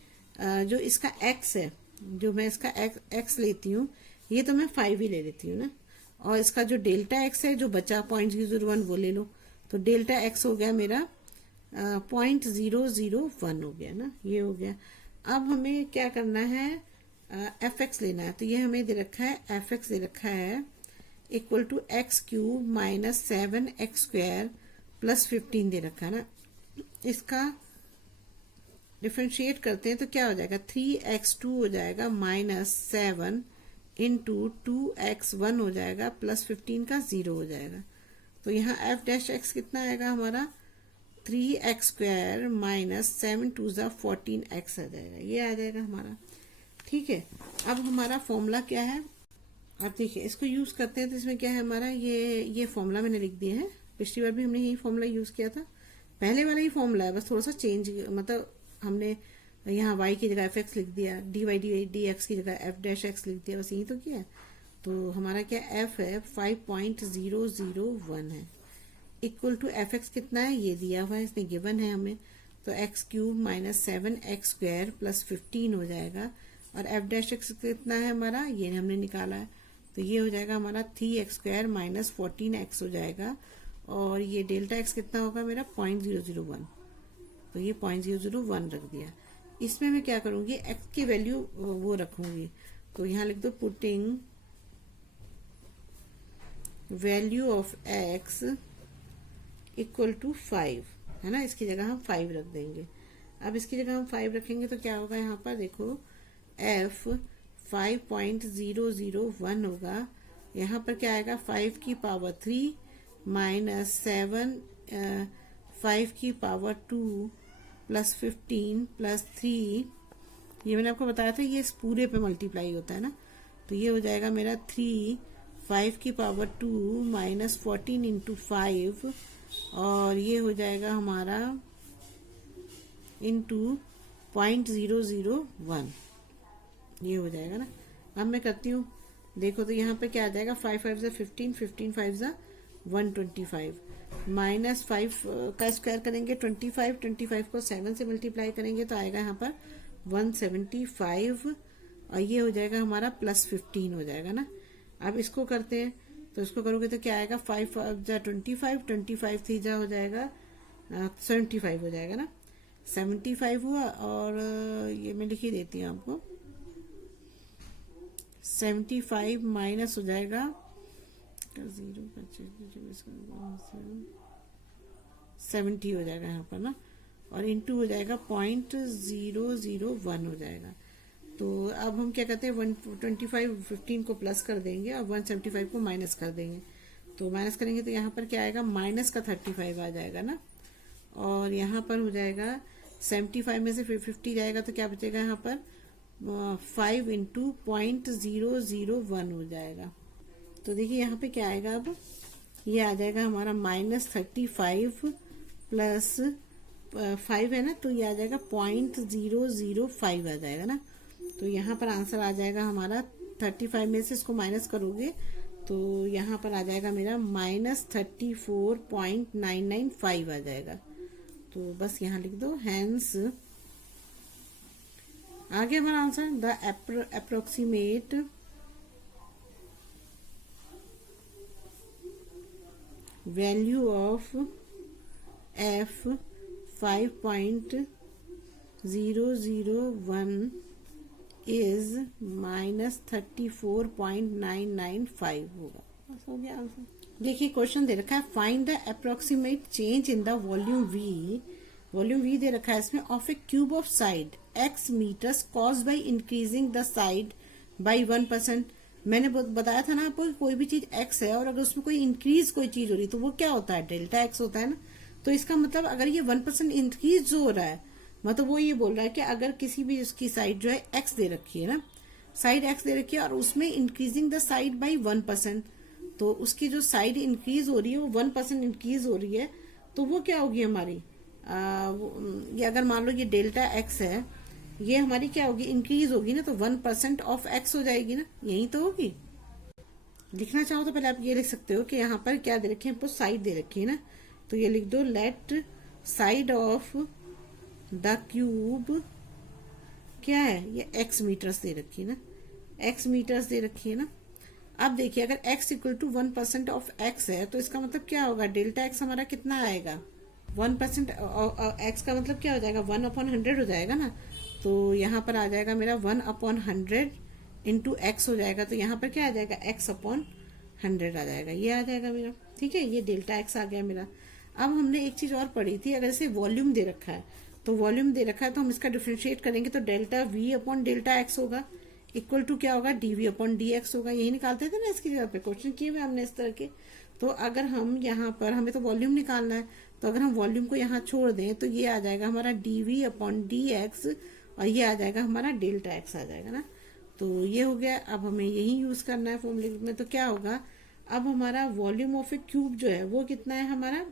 जो इसका x है, जो मैं इसका x लेती हूँ, ये तो मैं 5 ही ले लेती हूँ ना, और इसका जो डेल्टा x है जो बचा 0.001 वो ले लो, तो डेल्टा x हो गया मेरा 0.001 हो गया ना, ये हो गया। अब हमें क्या करना है, एफ एक्स लेना है, तो ये हमें दे रखा है, एफ एक्स दे रखा है इक्वल टू x³ - 7x² + 15 दे रखा है ना, इसका डिफरेंशिएट करते हैं तो क्या हो जाएगा, 3x² हो जाएगा -7 × 2x1 हो जाएगा, प्लस 15 का 0 हो जाएगा, तो यहाँ f' कितना आएगा हमारा 3x² - 7 × 2 = 14x आ जाएगा, ये आ जाएगा हमारा। ठीक है, अब हमारा फॉर्मूला क्या है, आप देखिए इसको यूज करते हैं तो इसमें क्या है हमारा, ये फॉर्मूला मैंने लिख दिया है, पिछली बार भी हमने यही फॉर्मूला यूज किया था, पहले वाला ही फॉर्मूला है, बस थोड़ा सा चेंज, मतलब हमने यहाँ y की जगह f(x) लिख दिया, dy/dx की जगह f'(x) लिख दिया, बस यही तो किया। तो हमारा क्या f है 5.001 है, इक्वल टू f(x) कितना है ये दिया हुआ है, इसने गिवन है हमें, तो x³ - 7x² + 15 हो जाएगा, और f'(x) कितना है हमारा, ये हमने निकाला है, तो ये हो जाएगा हमारा 3x² - 14x हो जाएगा, और ये डेल्टा x कितना होगा मेरा 0.001, तो ये 0.001 रख दिया। इसमें मैं क्या करूंगी, x की वैल्यू वो रखूंगी, तो यहाँ लिख दो putting value of x equal to 5 है ना, इसकी जगह हम 5 रख देंगे। अब इसकी जगह हम 5 रखेंगे तो क्या होगा, यहाँ पर देखो f 5.001 होगा, यहाँ पर क्या आएगा 5 की पावर 3 - 7 5 की पावर 2 + 15 + 3, ये मैंने आपको बताया था, ये इस पूरे पे मल्टीप्लाई होता है ना, तो ये हो जाएगा मेरा 3 5 की पावर 2 माइनस 14 इंटू 5, और ये हो जाएगा हमारा इंटू 0.001, ये हो जाएगा ना। अब मैं करती हूँ, देखो तो यहाँ पे क्या आ जाएगा, 5 5 ज़ा 15, 15 5 ज़ा 125, माइनस 5 का स्क्वायर करेंगे 25, 25 को 7 से मल्टीप्लाई करेंगे तो आएगा यहाँ पर 175, और ये हो जाएगा हमारा प्लस 15 हो जाएगा ना। अब इसको करते हैं, तो इसको करोगे तो क्या आएगा, 5 5 ज़ा 25, 25 3 ज़ा हो जाएगा 75 हो जाएगा ना। 75 हुआ, और ये मैं लिख ही देती हूँ आपको, 75 माइनस हो जाएगा 70 हो जाएगा यहाँ पर ना, और इंटू हो जाएगा 0.001 हो जाएगा। तो अब हम क्या करते हैं, 125 15 को प्लस कर देंगे और 175 को माइनस कर देंगे। तो माइनस करेंगे तो यहाँ पर क्या आएगा, माइनस का 35 आ जाएगा ना, और यहाँ पर हो जाएगा 75 में से 50 जाएगा तो क्या बचेगा यहाँ पर 5 इंटू 0.001 हो जाएगा। तो देखिए यहाँ पे क्या आएगा, अब ये आ जाएगा हमारा -35 प्लस 5 है ना, तो ये आ जाएगा 0.005 आ जाएगा ना। तो यहाँ पर आंसर आ जाएगा हमारा 35 में से इसको माइनस करोगे तो यहाँ पर आ जाएगा मेरा -34.995 आ जाएगा। तो बस यहाँ लिख दो, हैंस आगे हमारा answer, the approximate value of f 5.001 is -34.995 होगा। बस हो गया आंसर। देखिए क्वेश्चन दे रखा है, find the approximate change in the volume v, volume v दे रखा है इसमें, of a cube of side x metres caused by increasing the side by 1%। मैंने बताया था ना आपको, कोई भी चीज x है और अगर उसमें कोई इंक्रीज कोई चीज हो रही तो वो क्या होता है, डेल्टा x होता है ना। तो इसका मतलब अगर ये 1% इंक्रीज जो हो रहा है, मतलब वो ये बोल रहा है कि अगर किसी भी उसकी साइड जो है x दे रखी है ना, साइड x दे रखी है और उसमें इंक्रीजिंग द साइड बाई 1%, तो उसकी जो साइड इंक्रीज हो रही है वो 1% इंक्रीज हो रही है, तो वो क्या होगी हमारी, ये अगर मान लो ये डेल्टा x है, ये हमारी क्या होगी, इंक्रीज होगी ना, तो 1% ऑफ x हो जाएगी ना, यही तो होगी। लिखना चाहो तो पहले आप ये लिख सकते हो कि यहाँ पर क्या दे रखी है, हमको साइड दे रखी है ना, तो ये लिख दो, let side of the cube क्या है, ये x मीटर्स दे रखी है ना, x मीटर्स दे रखी है ना। अब देखिए अगर x equal to 1% of x है तो इसका मतलब क्या होगा, डेल्टा x हमारा कितना आएगा, 1% x का मतलब क्या हो जाएगा, 1/100 हो जाएगा ना। तो यहाँ पर आ जाएगा मेरा 1/100 इंटू x हो जाएगा, तो यहाँ पर क्या आ जाएगा, x/100 आ जाएगा, ये आ जाएगा मेरा, ठीक है, ये डेल्टा x आ गया मेरा। अब हमने एक चीज और पढ़ी थी, अगर इसे वॉल्यूम दे रखा है, तो वॉल्यूम दे रखा है तो हम इसका डिफरेंशिएट करेंगे तो delta v upon delta x होगा, इक्वल टू क्या होगा, dv अपॉन dx होगा। यही निकालते थे ना इसकी जगह पे, क्वेश्चन किए हुए हमने इस तरह के। तो अगर हम यहाँ पर, हमें तो वॉल्यूम निकालना है, तो अगर हम वॉल्यूम को यहाँ छोड़ दें तो ये आ जाएगा हमारा dv अपॉन dx, और ये आ जाएगा हमारा डेल्टा x आ जाएगा ना। तो ये हो गया। अब हमें यही यूज करना है फॉर्मूले में, तो क्या होगा, अब हमारा वॉल्यूम ऑफ ए क्यूब जो है वो कितना है, हमारा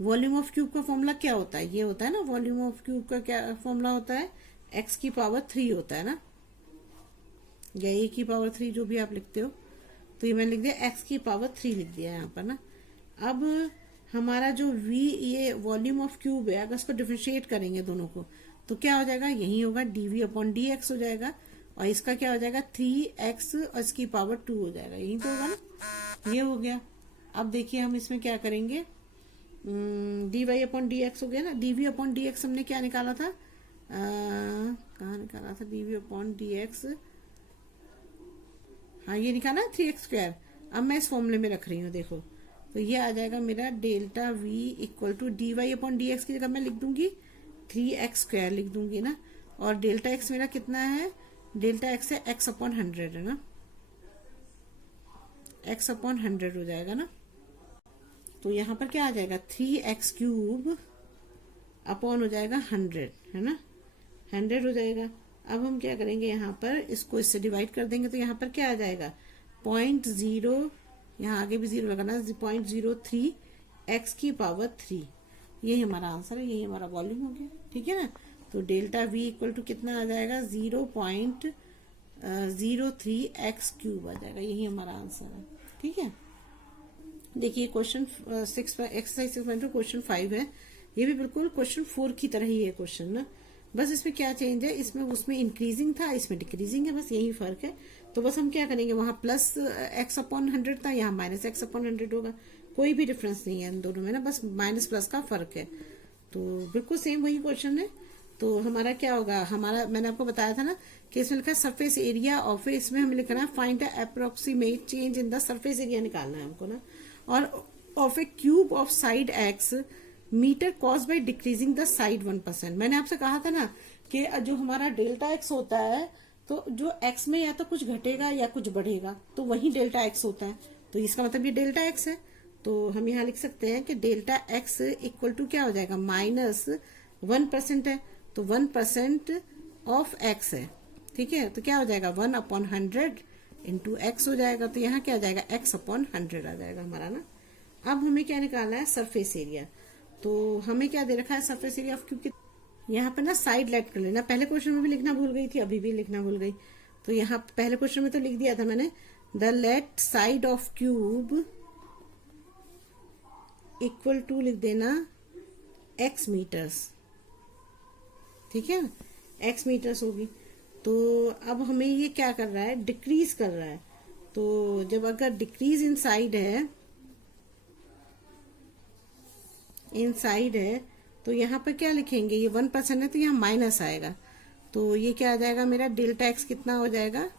वॉल्यूम ऑफ क्यूब का फॉर्मूला क्या होता है, ये होता है ना, वॉल्यूम ऑफ क्यूब का क्या फॉर्मूला होता है, x की पावर 3 होता है ना, या a की पावर 3 जो भी आप लिखते हो। तो ये मैंने लिख दिया x की पावर 3 लिख दिया यहाँ पर ना। अब हमारा जो v, ये वॉल्यूम ऑफ क्यूब है, अगर इसको डिफरेंशिएट करेंगे दोनों को तो क्या हो जाएगा, यही होगा, dv अपॉन dx हो जाएगा, और इसका क्या हो जाएगा 3x और इसकी पावर 2 हो जाएगा, यही तो होगा ना, ये हो गया। अब देखिए हम इसमें क्या करेंगे, dy अपॉन dx हो गया ना, dv अपॉन dx हमने क्या निकाला था, कहाँ निकाला था, dv अपॉन dx, हाँ ये निकाला 3x²। अब मैं इस फॉर्मूले में रख रही हूँ, देखो, तो ये आ जाएगा मेरा delta v equal to dy upon dx की जगह मैं लिख दूंगी 3x² लिख दूंगी ना, और डेल्टा x मेरा कितना है, डेल्टा x है x अपॉन 100 है ना, x अपॉन 100 हो जाएगा ना। तो यहाँ पर क्या आ जाएगा, 3x³ अपॉन हो जाएगा 100 है ना, 100 हो जाएगा। अब हम क्या करेंगे, यहाँ पर इसको इससे डिवाइड कर देंगे तो यहाँ पर क्या आ जाएगा, 0.0, यहाँ आगे भी 0 लगाना, 0.03 x की पावर 3, यही हमारा आंसर है, यही हमारा वॉल्यूम हो गया। ठीक है ना। तो डेल्टा v इक्वल टू कितना आ जाएगा, 0.03 x क्यूब आ जाएगा, यही हमारा आंसर है। ठीक है। देखिए क्वेश्चन 6 एक्सरसाइज 6.2 क्वेश्चन 5 है, ये भी बिल्कुल क्वेश्चन 4 की तरह ही है क्वेश्चन ना, बस इसमें क्या चेंज है, इसमें उसमें इंक्रीजिंग था, इसमें डिक्रीजिंग है, बस यही फर्क है। तो बस हम क्या करेंगे, वहां प्लस x अपॉन 100 था, यहाँ माइनस x अपॉन 100 होगा, कोई भी डिफरेंस नहीं है इन दोनों में ना, बस माइनस प्लस का फर्क है। तो बिल्कुल सेम वही क्वेश्चन है। तो हमारा क्या होगा, हमारा मैंने आपको बताया था ना कि इसमें लिखा है सरफेस एरिया ऑफ, इसमें हमें लिखना है find the approximate change in the surface area निकालना है हमको ना, और of a cube of side x metre caused by decreasing the side 1%। मैंने आपसे कहा था ना कि जो हमारा डेल्टा एक्स होता है, तो जो एक्स में या तो कुछ घटेगा या कुछ बढ़ेगा, तो वही डेल्टा एक्स होता है। तो इसका मतलब ये डेल्टा एक्स है। तो हम यहाँ लिख सकते हैं कि डेल्टा एक्स इक्वल टू क्या हो जाएगा, -1% है, तो 1% ऑफ एक्स है। ठीक है। तो क्या हो जाएगा, 1/100 इंटू एक्स हो जाएगा, तो यहाँ क्या आ जाएगा, x/100 आ जाएगा हमारा ना। अब हमें क्या निकालना है, सरफेस एरिया। तो हमें क्या दे रखा है, सरफेस एरिया ऑफ क्यूब की, यहाँ पर ना साइड लेट कर लेना, पहले क्वेश्चन में भी लिखना भूल गई थी, अभी भी लिखना भूल गई। तो यहाँ पहले क्वेश्चन में तो लिख दिया था मैंने, the let side of cube equal to लिख देना x मीटर्स। ठीक है, x मीटर्स होगी। तो अब हमें ये क्या कर रहा है, डिक्रीज कर रहा है। तो जब अगर डिक्रीज इनसाइड है तो यहाँ पर क्या लिखेंगे, ये 1% है तो यहाँ माइनस आएगा, तो ये क्या आ जाएगा मेरा, डेल्टा एक्स कितना हो जाएगा,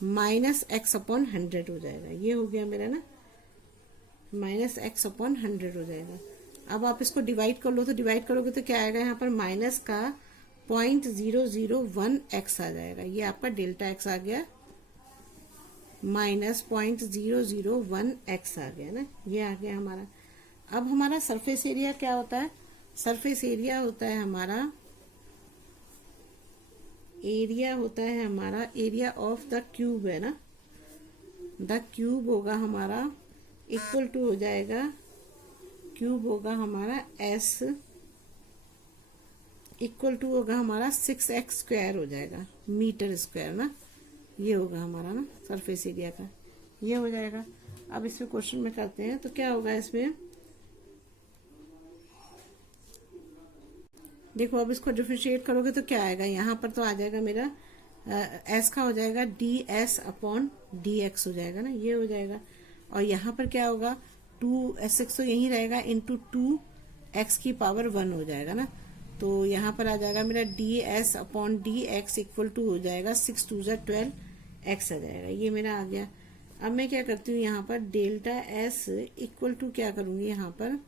-x/100 हो जाएगा। ये हो गया मेरा ना, -x/100 हो जाएगा। अब आप इसको डिवाइड कर लो, तो डिवाइड करोगे तो क्या आएगा, यहाँ पर माइनस का 0.001x आ जाएगा, ये आपका डेल्टा एक्स आ गया, -0.001x आ गया ना, ये आ गया हमारा। अब हमारा सरफेस एरिया क्या होता है, सरफेस एरिया होता है हमारा, एरिया ऑफ द क्यूब है ना, द क्यूब होगा हमारा इक्वल टू हो जाएगा, क्यूब होगा हमारा s इक्वल टू होगा हमारा 6x स्क्वायर हो जाएगा, मीटर स्क्वायर ना, ये होगा हमारा ना सरफेस एरिया का, ये हो जाएगा। अब इसमें क्वेश्चन में करते हैं, तो क्या होगा इसमें, देखो अब इसको डिफरेंशिएट करोगे तो क्या आएगा, यहाँ पर तो आ जाएगा मेरा s का हो जाएगा ds/dx हो जाएगा ना, ये हो जाएगा। और यहाँ पर क्या होगा, 2s तो यही रहेगा, इंटू 2x की पावर 1 हो जाएगा ना, तो यहाँ पर आ जाएगा मेरा ds/dx इक्वल टू हो जाएगा 6 2 12x आ जाएगा, ये मेरा आ गया। अब मैं क्या करती हूँ, यहाँ पर डेल्टा s इक्वल टू क्या करूंगी यहाँ पर,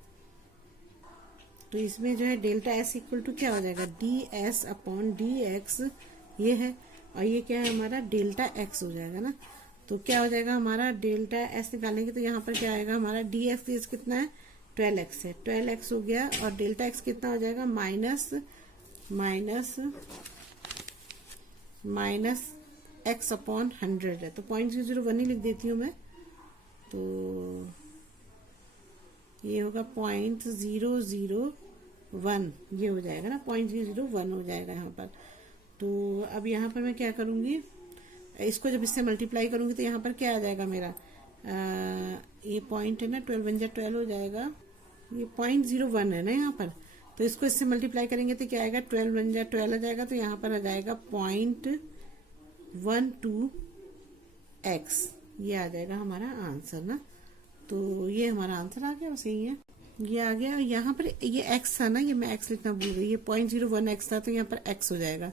तो इसमें जो है डेल्टा s इक्वल टू क्या हो जाएगा, ds/dx ये है, और ये क्या है हमारा डेल्टा x हो जाएगा ना। तो क्या हो जाएगा हमारा, डेल्टा s निकालेंगे तो यहाँ पर क्या आएगा हमारा, dx कितना है, 12x है, 12x हो गया, और डेल्टा x कितना हो जाएगा, माइनस x/100 है, तो 0.001 ही लिख देती हूँ मैं, तो ये होगा 0.001, ये हो जाएगा ना, 0.001 हो जाएगा यहाँ पर। तो अब यहाँ पर मैं क्या करूँगी, इसको जब इससे मल्टीप्लाई करूँगी तो यहाँ पर क्या आ जाएगा मेरा, ये पॉइंट है ना, 12 1 12 हो जाएगा, ये 0.01 है ना यहाँ पर, तो इसको इससे मल्टीप्लाई करेंगे तो क्या आएगा, 12 1 12 आ जाएगा, तो यहाँ पर आ जाएगा 0.12x, ये आ जाएगा हमारा आंसर ना। तो ये हमारा आंसर आ गया, बस यही है, ये आ गया। यहाँ पर ये x था ना, ये मैं x लिखना भूल गई, ये 0.01x था, तो यहाँ पर x हो जाएगा,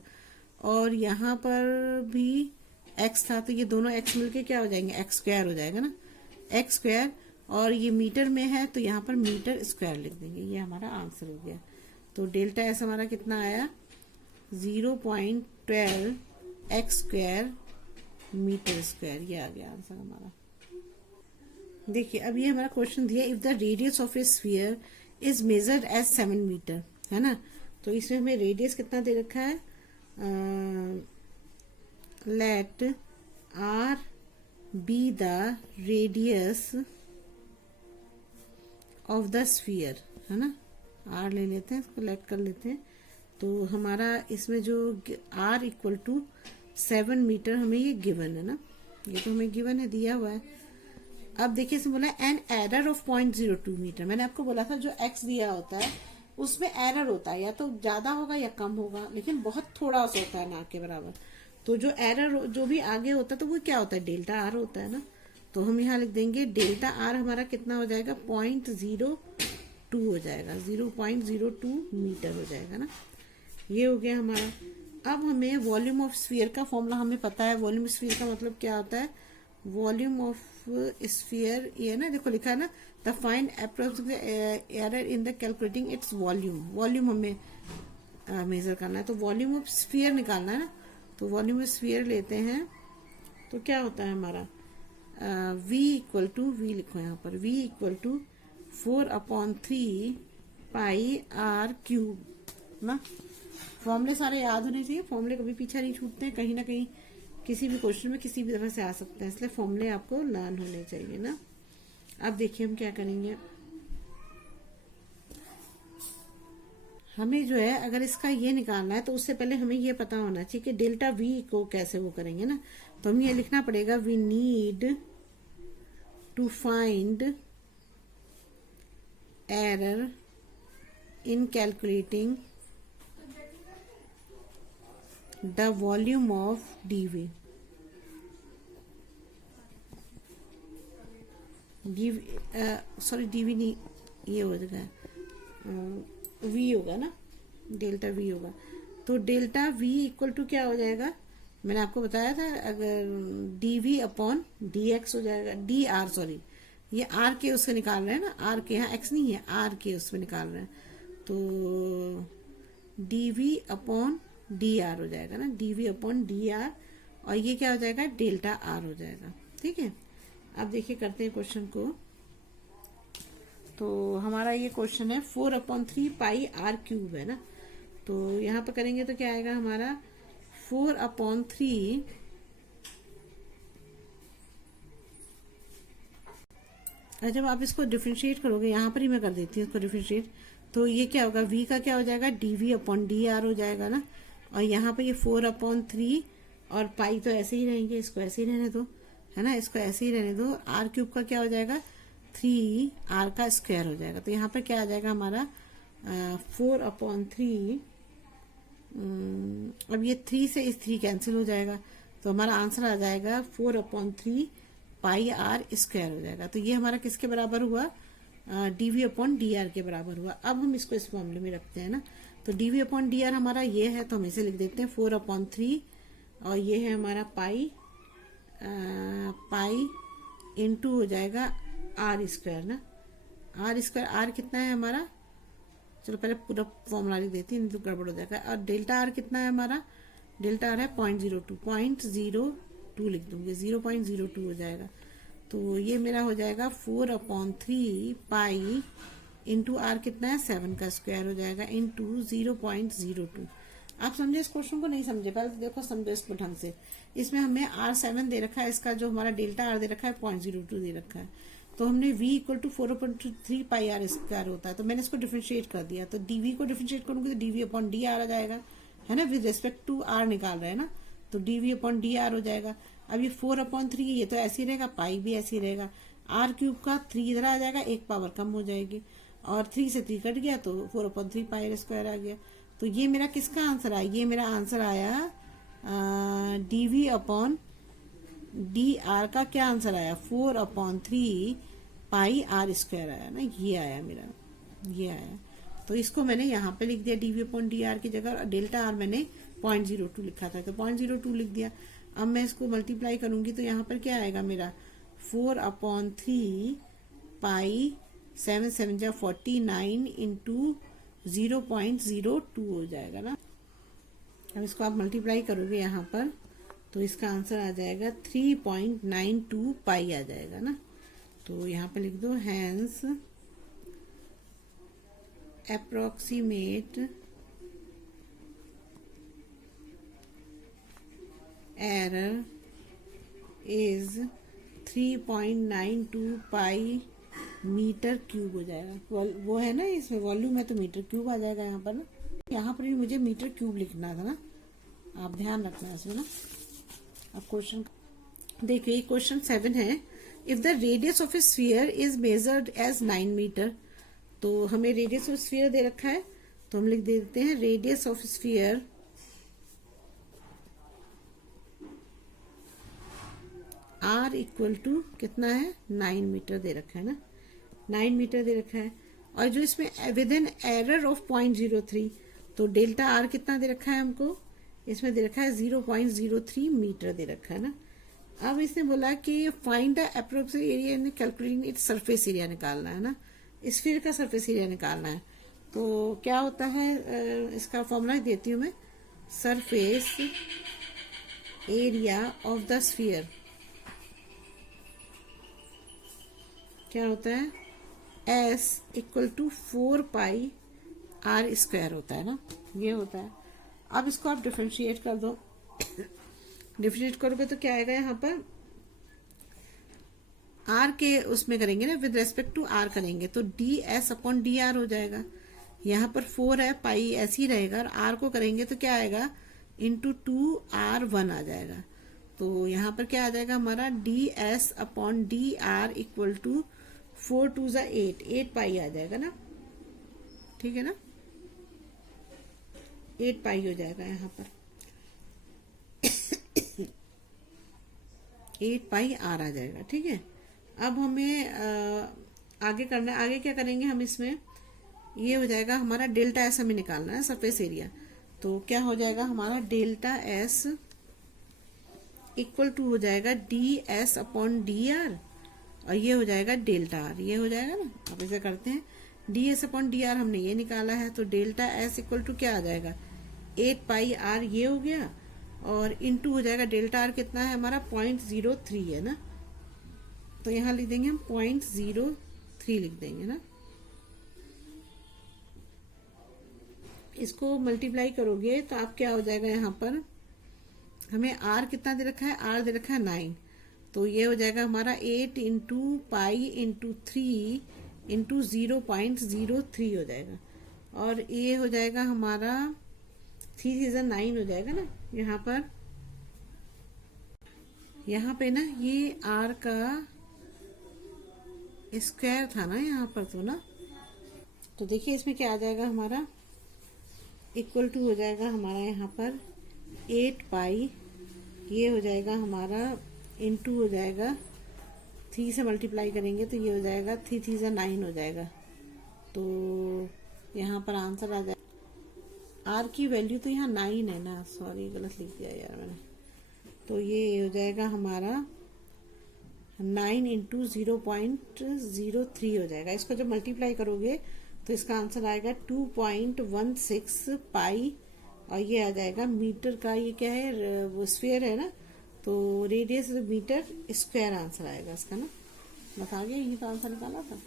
और यहाँ पर भी x था, तो ये दोनों x मिलके क्या हो जाएंगे, x स्क्वायर हो जाएगा ना, x स्क्वायर, और ये मीटर में है तो यहाँ पर मीटर स्क्वायर लिख देंगे, ये हमारा आंसर हो गया। तो डेल्टा s हमारा कितना आया, 0.12x स्क्वायर मीटर स्क्वायर, ये आ गया आंसर हमारा। देखिए अब ये हमारा क्वेश्चन दिया, if the radius of a sphere is measured as 7 metre, है ना, तो इसमें हमें रेडियस कितना दे रखा है, let r be the radius of the sphere, है ना। आर ले लेते हैं, इसको लेट कर लेते हैं। तो हमारा इसमें जो आर इक्वल टू 7 मीटर हमें ये गिवन है ना, ये तो हमें गिवन है, दिया हुआ है। अब देखिए इसमें बोला एन एरर ऑफ 0.02 मीटर। मैंने आपको बोला था जो एक्स दिया होता है उसमें एरर होता है, या तो ज्यादा होगा या कम होगा, लेकिन बहुत थोड़ा सा होता है, ना के बराबर। तो जो एरर जो भी आगे होता है तो वो क्या होता है, डेल्टा आर होता है ना। तो हम यहाँ लिख देंगे डेल्टा आर हमारा कितना हो जाएगा, 0.02 हो जाएगा, 0.02 मीटर हो जाएगा ना। ये हो गया हमारा। अब हमें वॉल्यूम ऑफ स्फीयर का फॉर्मूला हमें पता है। वॉल्यूम स्फीयर का मतलब क्या होता है, वॉल्यूम ऑफ स्फीयर, ये ना देखो लिखा है ना, the find approximate error in the calculating its volume. Volume हमें मेजर करना है, तो वॉल्यूम ऑफ स्फीयर निकालना है ना। तो वॉल्यूम ऑफ स्फीयर लेते हैं, तो क्या होता है हमारा, v इक्वल टू, वी लिखो यहाँ पर, v equal to 4/3 pi r cube ना। फॉर्मूले सारे याद होने चाहिए, फॉर्मूले कभी पीछे नहीं छूटते हैं, कहीं ना कहीं किसी भी क्वेश्चन में किसी भी तरह से आ सकते हैं, इसलिए फॉर्मूले आपको लर्न होने चाहिए ना। अब देखिए हम क्या करेंगे, हमें जो है अगर इसका ये निकालना है तो उससे पहले हमें ये पता होना चाहिए कि डेल्टा वी को कैसे वो करेंगे ना। तो हमें ये लिखना पड़ेगा, we need to find error in calculating the volume of dv. Sorry dv नहीं, ये हो जाएगा वी होगा ना, डेल्टा वी होगा। तो डेल्टा वी इक्वल टू क्या हो जाएगा, मैंने आपको बताया था, अगर d v upon d x हो जाएगा, डी आर, सॉरी ये आर के उससे निकाल रहे हैं ना, आर के, यहाँ एक्स नहीं है, आर के उसमें निकाल रहे हैं। तो d v upon d r हो जाएगा ना, d v upon d r, और ये क्या हो जाएगा, डेल्टा आर हो जाएगा। ठीक है, अब देखिए करते हैं क्वेश्चन को। तो हमारा ये क्वेश्चन है 4/3 पाई आर क्यूब है ना। तो यहाँ पर करेंगे तो क्या आएगा हमारा, 4/3, जब आप इसको डिफ्रेंशिएट करोगे, यहाँ पर ही मैं कर देती हूँ इसको डिफ्रेंशिएट, तो ये क्या होगा, v का क्या हो जाएगा, dv अपॉन डी आर हो जाएगा ना। और यहाँ पर ये 4/3 और पाई तो ऐसे ही रहेंगे, इसको ऐसे ही रहने दो, है ना, इसको ऐसे ही रहने दो। आर क्यूब का क्या हो जाएगा, 3r का स्क्वायर हो जाएगा। तो यहाँ पर क्या आ जाएगा हमारा, 4/3, अब ये 3 से इस 3 कैंसिल हो जाएगा, तो हमारा आंसर आ जाएगा 4/3 पाई आर स्क्वायर हो जाएगा। तो ये हमारा किसके बराबर हुआ, डीवी अपॉन डी आर के बराबर हुआ। अब हम इसको इस मामले में रखते हैं ना। तो डीवी अपॉन डी आर हमारा ये है, तो हम इसे लिख देते हैं 4/3, और ये है हमारा पाई, पाई इंटू हो जाएगा आर स्क्वायर ना। आर स्क्वायर, आर कितना है हमारा, चलो पहले पूरा फॉर्मूला लिख देती है, नहीं तो गड़बड़ हो जाएगा। और डेल्टा आर कितना है हमारा, डेल्टा आर है 0.02 लिख दूंगी, 0.02 हो जाएगा। तो ये मेरा हो जाएगा 4/3 पाई इंटू आर कितना है, 7 का स्क्वायर हो जाएगा, इंटू 0.02। आप समझे इस क्वेश्चन को, नहीं समझे, पहले तो देखो समझो इसको ढंग से। इसमें हमें R7 दे रखा है, इसका जो हमारा डेल्टा आर दे रखा है 0.02 दे रखा है। तो हमने v equal to 4/3 pi r square होता है, तो मैंने इसको डिफरेंशिएट कर दिया। तो dv को डिफरेंशिएट करूंगी तो dv अपॉन डी आर आ जाएगा, है ना, विद रेस्पेक्ट टू आर निकाल रहे हैं ना, तो dv अपॉन डी आर हो जाएगा। अब ये 4/3 ये तो ऐसे ही रहेगा, पाई भी ऐसे ही रहेगा, आर क्यूब का 3 इधर आ जाएगा, एक पावर कम हो जाएगी, और 3 से 3 कट गया तो 4/3 पाई स्क्वायर आ गया। तो ये मेरा किसका आंसर आया, ये मेरा आंसर आया dv अपॉन डी आर का क्या आंसर आया, 4/3 पाई आर स्क्वायर आया ना, ये आया मेरा, ये आया। तो इसको मैंने यहाँ पे लिख दिया dv अपॉन डी आर की जगह, और डेल्टा आर मैंने 0.02 लिखा था, तो 0.02 लिख दिया। अब मैं इसको मल्टीप्लाई करूंगी तो यहाँ पर क्या आएगा मेरा, 4/3 पाई 7 7 जा 49 इंटू 0.02 हो जाएगा ना। अब इसको आप मल्टीप्लाई करोगे यहाँ पर, तो इसका आंसर आ जाएगा 3.92 पाई आ जाएगा ना। तो यहाँ पे लिख दो, hence approximate error is 3.92 pi metre cube हो जाएगा। वो है ना, इसमें वॉल्यूम है तो मीटर क्यूब आ जाएगा यहाँ पर ना। यहाँ पर भी मुझे मीटर क्यूब लिखना था ना, आप ध्यान रखना इसमें ना। अब क्वेश्चन देखिए, क्वेश्चन 7 है, if the radius of a sphere is measured as 9 metre. तो हमें रेडियस ऑफ स्फीयर दे रखा है, तो हम लिख देते हैं radius of sphere r equal to कितना है, 9 मीटर दे रखा है ना, 9 मीटर दे रखा है। और जो इसमें विद एन एरर ऑफ 0.03, तो डेल्टा आर कितना दे रखा है हमको, इसमें दे रखा है 0.03 मीटर दे रखा है ना। अब इसने बोला कि find the approximate area in calculating its surface area निकालना है ना, स्फीयर का सरफेस एरिया निकालना है। तो क्या होता है, इसका फॉर्मूला देती हूँ मैं, surface area of the sphere क्या होता है, S equal to 4 pi r square होता है ना, ये होता है। अब इसको आप डिफरेंशिएट कर दो, डिफरेंशिएट करोगे तो क्या आएगा, यहाँ पर आर के उसमें करेंगे ना, विद रेस्पेक्ट टू आर करेंगे तो ds अपॉन डी आर हो जाएगा। यहाँ पर 4 है, पाई ऐसे ही रहेगा, और आर को करेंगे तो क्या आएगा, इंटू 2r1 आ जाएगा। तो यहाँ पर क्या आ जाएगा हमारा, ds upon d r equal to 4 2 ज़ा 8 पाई आ जाएगा ना, ठीक है ना, 8 पाई हो जाएगा यहाँ पर, 8 पाई आर आ जाएगा, ठीक है। अब हमें आगे करना है, आगे क्या करेंगे हम, इसमें ये हो जाएगा हमारा डेल्टा एस हमें निकालना है, सरफेस एरिया। तो क्या हो जाएगा हमारा, डेल्टा एस इक्वल टू हो जाएगा D S upon d r, और ये हो जाएगा डेल्टा आर, ये हो जाएगा ना। अब इसे करते हैं, D S upon d are हमने ये निकाला है, तो डेल्टा एस इक्वल टू क्या आ जाएगा, 8 पाई आर ये हो गया, और इनटू हो जाएगा डेल्टा आर कितना है हमारा, 0.03 है ना, तो यहाँ लिख देंगे हम 0.03 लिख देंगे ना। इसको मल्टीप्लाई करोगे तो आप क्या हो जाएगा, यहाँ पर हमें आर कितना दे रखा है, आर दे रखा है 9, तो ये हो जाएगा हमारा 8 इंटू पाई इंटू 3 इंटू 0.03 हो जाएगा, और ये हो जाएगा हमारा 3 3 9 हो जाएगा ना। यहाँ पे ना ये आर का स्क्वायर था ना यहाँ पर, तो ना, तो देखिए इसमें क्या आ जाएगा हमारा, इक्वल टू हो जाएगा हमारा यहाँ पर 8 पाई, ये हो जाएगा हमारा इंटू हो जाएगा 3 से मल्टीप्लाई करेंगे तो ये हो जाएगा 3 3 ज़ा 9 हो जाएगा। तो यहाँ पर आंसर आ जाएगा, आर की वैल्यू तो यहाँ 9 है ना, सॉरी गलत लिख दिया यार मैंने। तो ये हो जाएगा हमारा 9 इंटू 0.03 हो जाएगा। इसको जब मल्टीप्लाई करोगे तो इसका आंसर आएगा 2.16 पाई, और ये आ जाएगा मीटर का, ये क्या है, वो स्फीयर है ना, तो रेडियस मीटर स्क्वायर आंसर आएगा इसका ना। बता गया, ये तो आंसर निकाला था।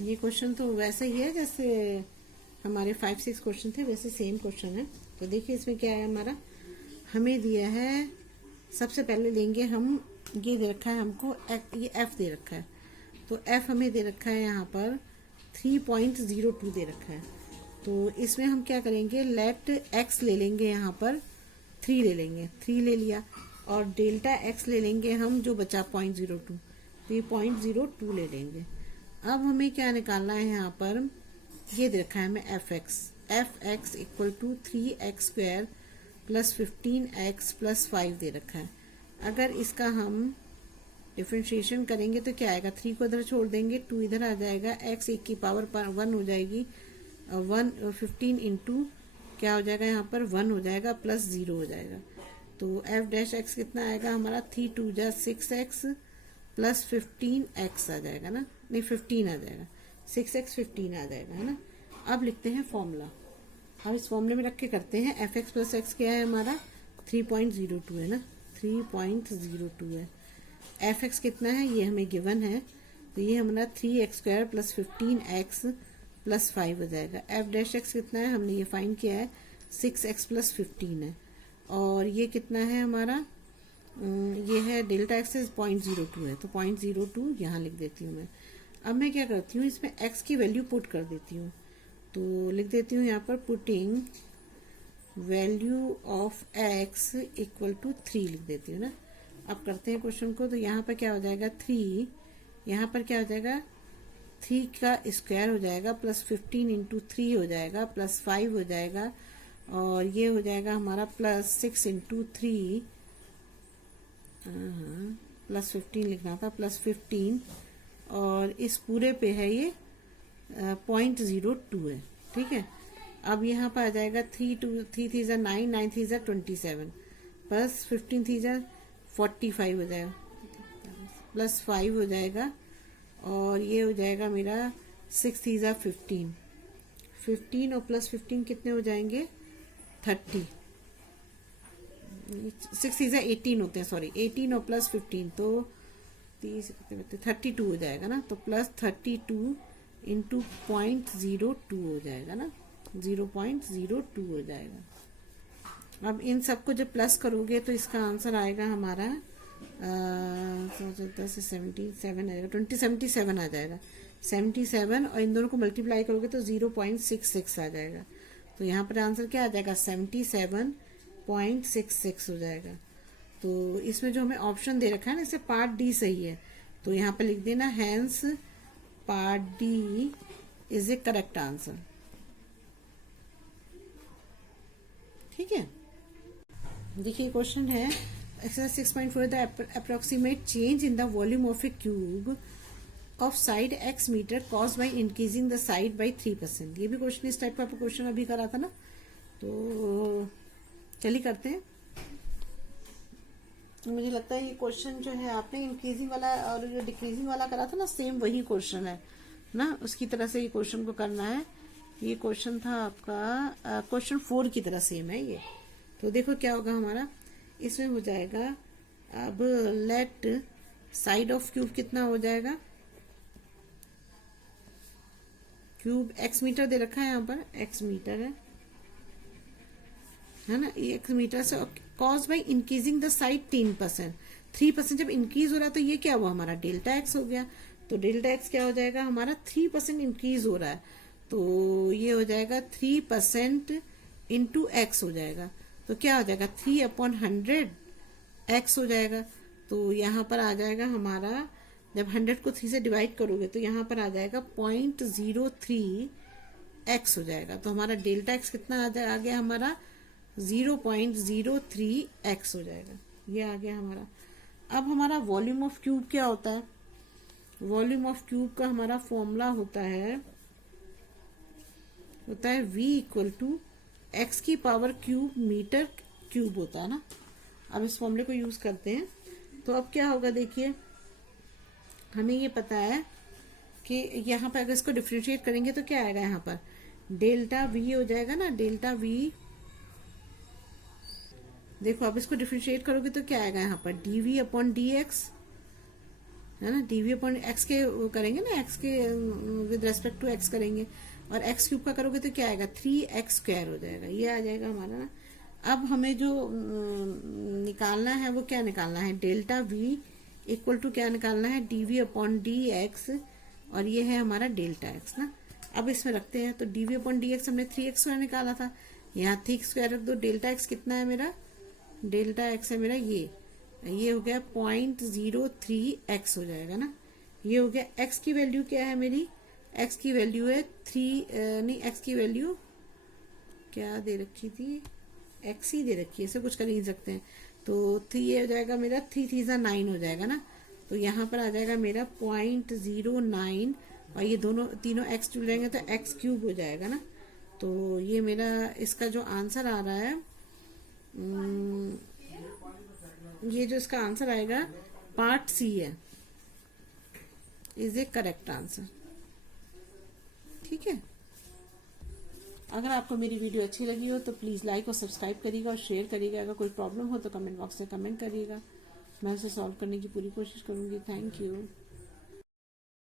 ये क्वेश्चन तो वैसे ही है जैसे हमारे 5 6 क्वेश्चन थे, वैसे सेम क्वेश्चन है। तो देखिए इसमें क्या है हमारा, हमें दिया है, सबसे पहले लेंगे हम, ये दे रखा है हमको ये एफ दे रखा है, तो एफ हमें दे रखा है यहाँ पर 3.02 दे रखा है। तो इसमें हम क्या करेंगे, लेट एक्स ले लेंगे, यहाँ पर 3 ले लेंगे, 3 ले लिया, और डेल्टा एक्स ले लेंगे हम जो बचा 0.02, तो ये 0.02 ले लेंगे। अब हमें क्या निकालना है, यहाँ पर ये दे रखा है हमें f x equal to 3x square plus 15x plus 5 दे रखा है। अगर इसका हम डिफ्रेंशिएशन करेंगे तो क्या आएगा, 3 को इधर छोड़ देंगे, 2 इधर आ जाएगा, x 1 की पावर 1 हो जाएगी, 15 इंटू क्या हो जाएगा यहाँ पर 1 हो जाएगा प्लस 0 हो जाएगा। तो एफ डैश एक्स कितना आएगा हमारा, 3 2 जा 6x प्लस 15x आ जाएगा ना, नहीं 15 आ जाएगा, 6x 15 आ जाएगा है ना। अब लिखते हैं फॉर्मूला, अब इस फॉर्मूले में रख के करते हैं, एफ एक्स प्लस एक्स क्या है हमारा 3.02 है ना, 3.02 है। एफ एक्स कितना है ये हमें गिवन है, तो ये हमारा 3x square plus 15x plus 5 हो जाएगा। एफ डैश एक्स कितना है हमने ये फाइंड किया है, 6x प्लस 15 है, और ये कितना है हमारा ये है डेल्टा एक्स इज 0.02 है, तो 0.02 यहाँ लिख देती हूँ मैं। अब मैं क्या करती हूँ, इसमें एक्स की वैल्यू पुट कर देती हूँ, तो लिख देती हूँ यहाँ पर putting value of x equal to 3 लिख देती हूँ ना। अब करते हैं क्वेश्चन को, तो यहाँ पर क्या हो जाएगा 3, यहाँ पर क्या हो जाएगा 3 का स्क्वायर हो जाएगा प्लस 15 इंटू 3 हो जाएगा प्लस 5 हो जाएगा, और ये हो जाएगा हमारा प्लस 6 इंटू 3 प्लस 15 लिखना था, प्लस 15, और इस पूरे पे है ये 0.02 है। ठीक है, अब यहाँ पर आ जाएगा 3 3 जा 9, 9 3 जा 27 प्लस 15 3 जा 45 हो जाएगा प्लस 5 हो जाएगा, और ये हो जाएगा मेरा 6 3 जा 15, 15 और प्लस 15 कितने हो जाएंगे 30, 6 3 जा 18 होते हैं, सॉरी 18 और प्लस 15 तो 32 हो जाएगा ना, तो प्लस 32 इंटू 0.02 हो जाएगा ना, 0.02 हो जाएगा। अब इन सबको जब प्लस करोगे तो इसका आंसर आएगा हमारा 77 आएगा, 77 आ जाएगा 77, और इन दोनों को मल्टीप्लाई करोगे तो 0.66 आ जाएगा। तो यहाँ पर आंसर क्या आ जाएगा 77.66 हो जाएगा। तो इसमें जो हमें ऑप्शन दे रखा है ना, इससे पार्ट डी सही है, तो यहाँ पर लिख देना hence part d is a correct answer. ठीक है, देखिए क्वेश्चन है exercise 6.4 the approximate change in the volume of a cube of side x metre caused by increasing the side by 3%। ये भी क्वेश्चन इस टाइप का क्वेश्चन अभी करा था ना, तो चलिए करते हैं। मुझे लगता है ये क्वेश्चन जो है आपने इंक्रीजिंग वाला और जो डिक्रीजिंग वाला करा था ना, सेम वही क्वेश्चन है ना, उसकी तरह से ये क्वेश्चन को करना है। ये क्वेश्चन था आपका क्वेश्चन 4 की तरह सेम है ये। तो देखो क्या होगा हमारा, इसमें हो जाएगा अब लेट साइड ऑफ क्यूब कितना हो जाएगा, क्यूब x मीटर दे रखा है, यहाँ पर x मीटर है ना, ये x मीटर से cause by increasing the side 3%, जब इंक्रीज हो रहा है तो ये क्या हुआ हमारा डेल्टा x हो गया, तो डेल्टा x क्या हो जाएगा हमारा 3% इंक्रीज हो रहा है, तो ये हो जाएगा 3% इंटू एक्स हो जाएगा, तो क्या हो जाएगा 3/100 x हो जाएगा। तो यहाँ पर आ जाएगा हमारा, जब 100 को 3 से डिवाइड करोगे तो यहाँ पर आ जाएगा 0.03 x हो जाएगा, तो हमारा डेल्टा x कितना आ गया हमारा 0.03 x हो जाएगा, ये आ गया हमारा। अब हमारा वॉल्यूम ऑफ क्यूब क्या होता है, वॉल्यूम ऑफ क्यूब का हमारा फॉर्मूला होता है v इक्वल टू एक्स की पावर क्यूब मीटर क्यूब होता है ना। अब इस फॉर्मूले को यूज करते हैं, तो अब क्या होगा देखिए, हमें ये पता है कि यहाँ पर अगर इसको डिफ्रेंशिएट करेंगे तो क्या आएगा, यहाँ पर डेल्टा v हो जाएगा ना, डेल्टा v, देखो अब इसको डिफ्रेंशिएट करोगे तो क्या आएगा यहाँ पर dv/dx है ना, dv/x के करेंगे ना, x के विद रेस्पेक्ट टू x करेंगे, और x क्यूब का करोगे तो क्या आएगा 3x² हो जाएगा, ये आ जाएगा हमारा ना। अब हमें जो निकालना है वो क्या निकालना है, डेल्टा v इक्वल टू क्या निकालना है dv/dx, और ये है हमारा डेल्टा x ना। अब इसमें रखते हैं, तो dv/dx हमने 3x² निकाला था, यहाँ 3x² रख दो, डेल्टा x कितना है मेरा, डेल्टा x है मेरा ये हो गया 0.03x हो जाएगा ना, ये हो गया। x की वैल्यू क्या है मेरी, x की वैल्यू है 3 नहीं, x की वैल्यू क्या दे रखी थी, x ही दे रखी है, इसे कुछ कर नहीं सकते हैं, तो 3 ये हो जाएगा मेरा 3 3 जा 9 हो जाएगा ना, तो यहाँ पर आ जाएगा मेरा 0.09, और ये दोनों तीनों x जुड़ जाएंगे तो x क्यूब हो जाएगा ना। तो ये मेरा इसका जो आंसर आ रहा है, ये जो इसका आंसर आएगा पार्ट सी है, इज ए करेक्ट आंसर। ठीक है, अगर आपको मेरी वीडियो अच्छी लगी हो तो प्लीज़ लाइक और सब्सक्राइब करिएगा और शेयर करिएगा। अगर कोई प्रॉब्लम हो तो कमेंट बॉक्स में कमेंट करिएगा, मैं उसे सॉल्व करने की पूरी कोशिश करूंगी। Thank you.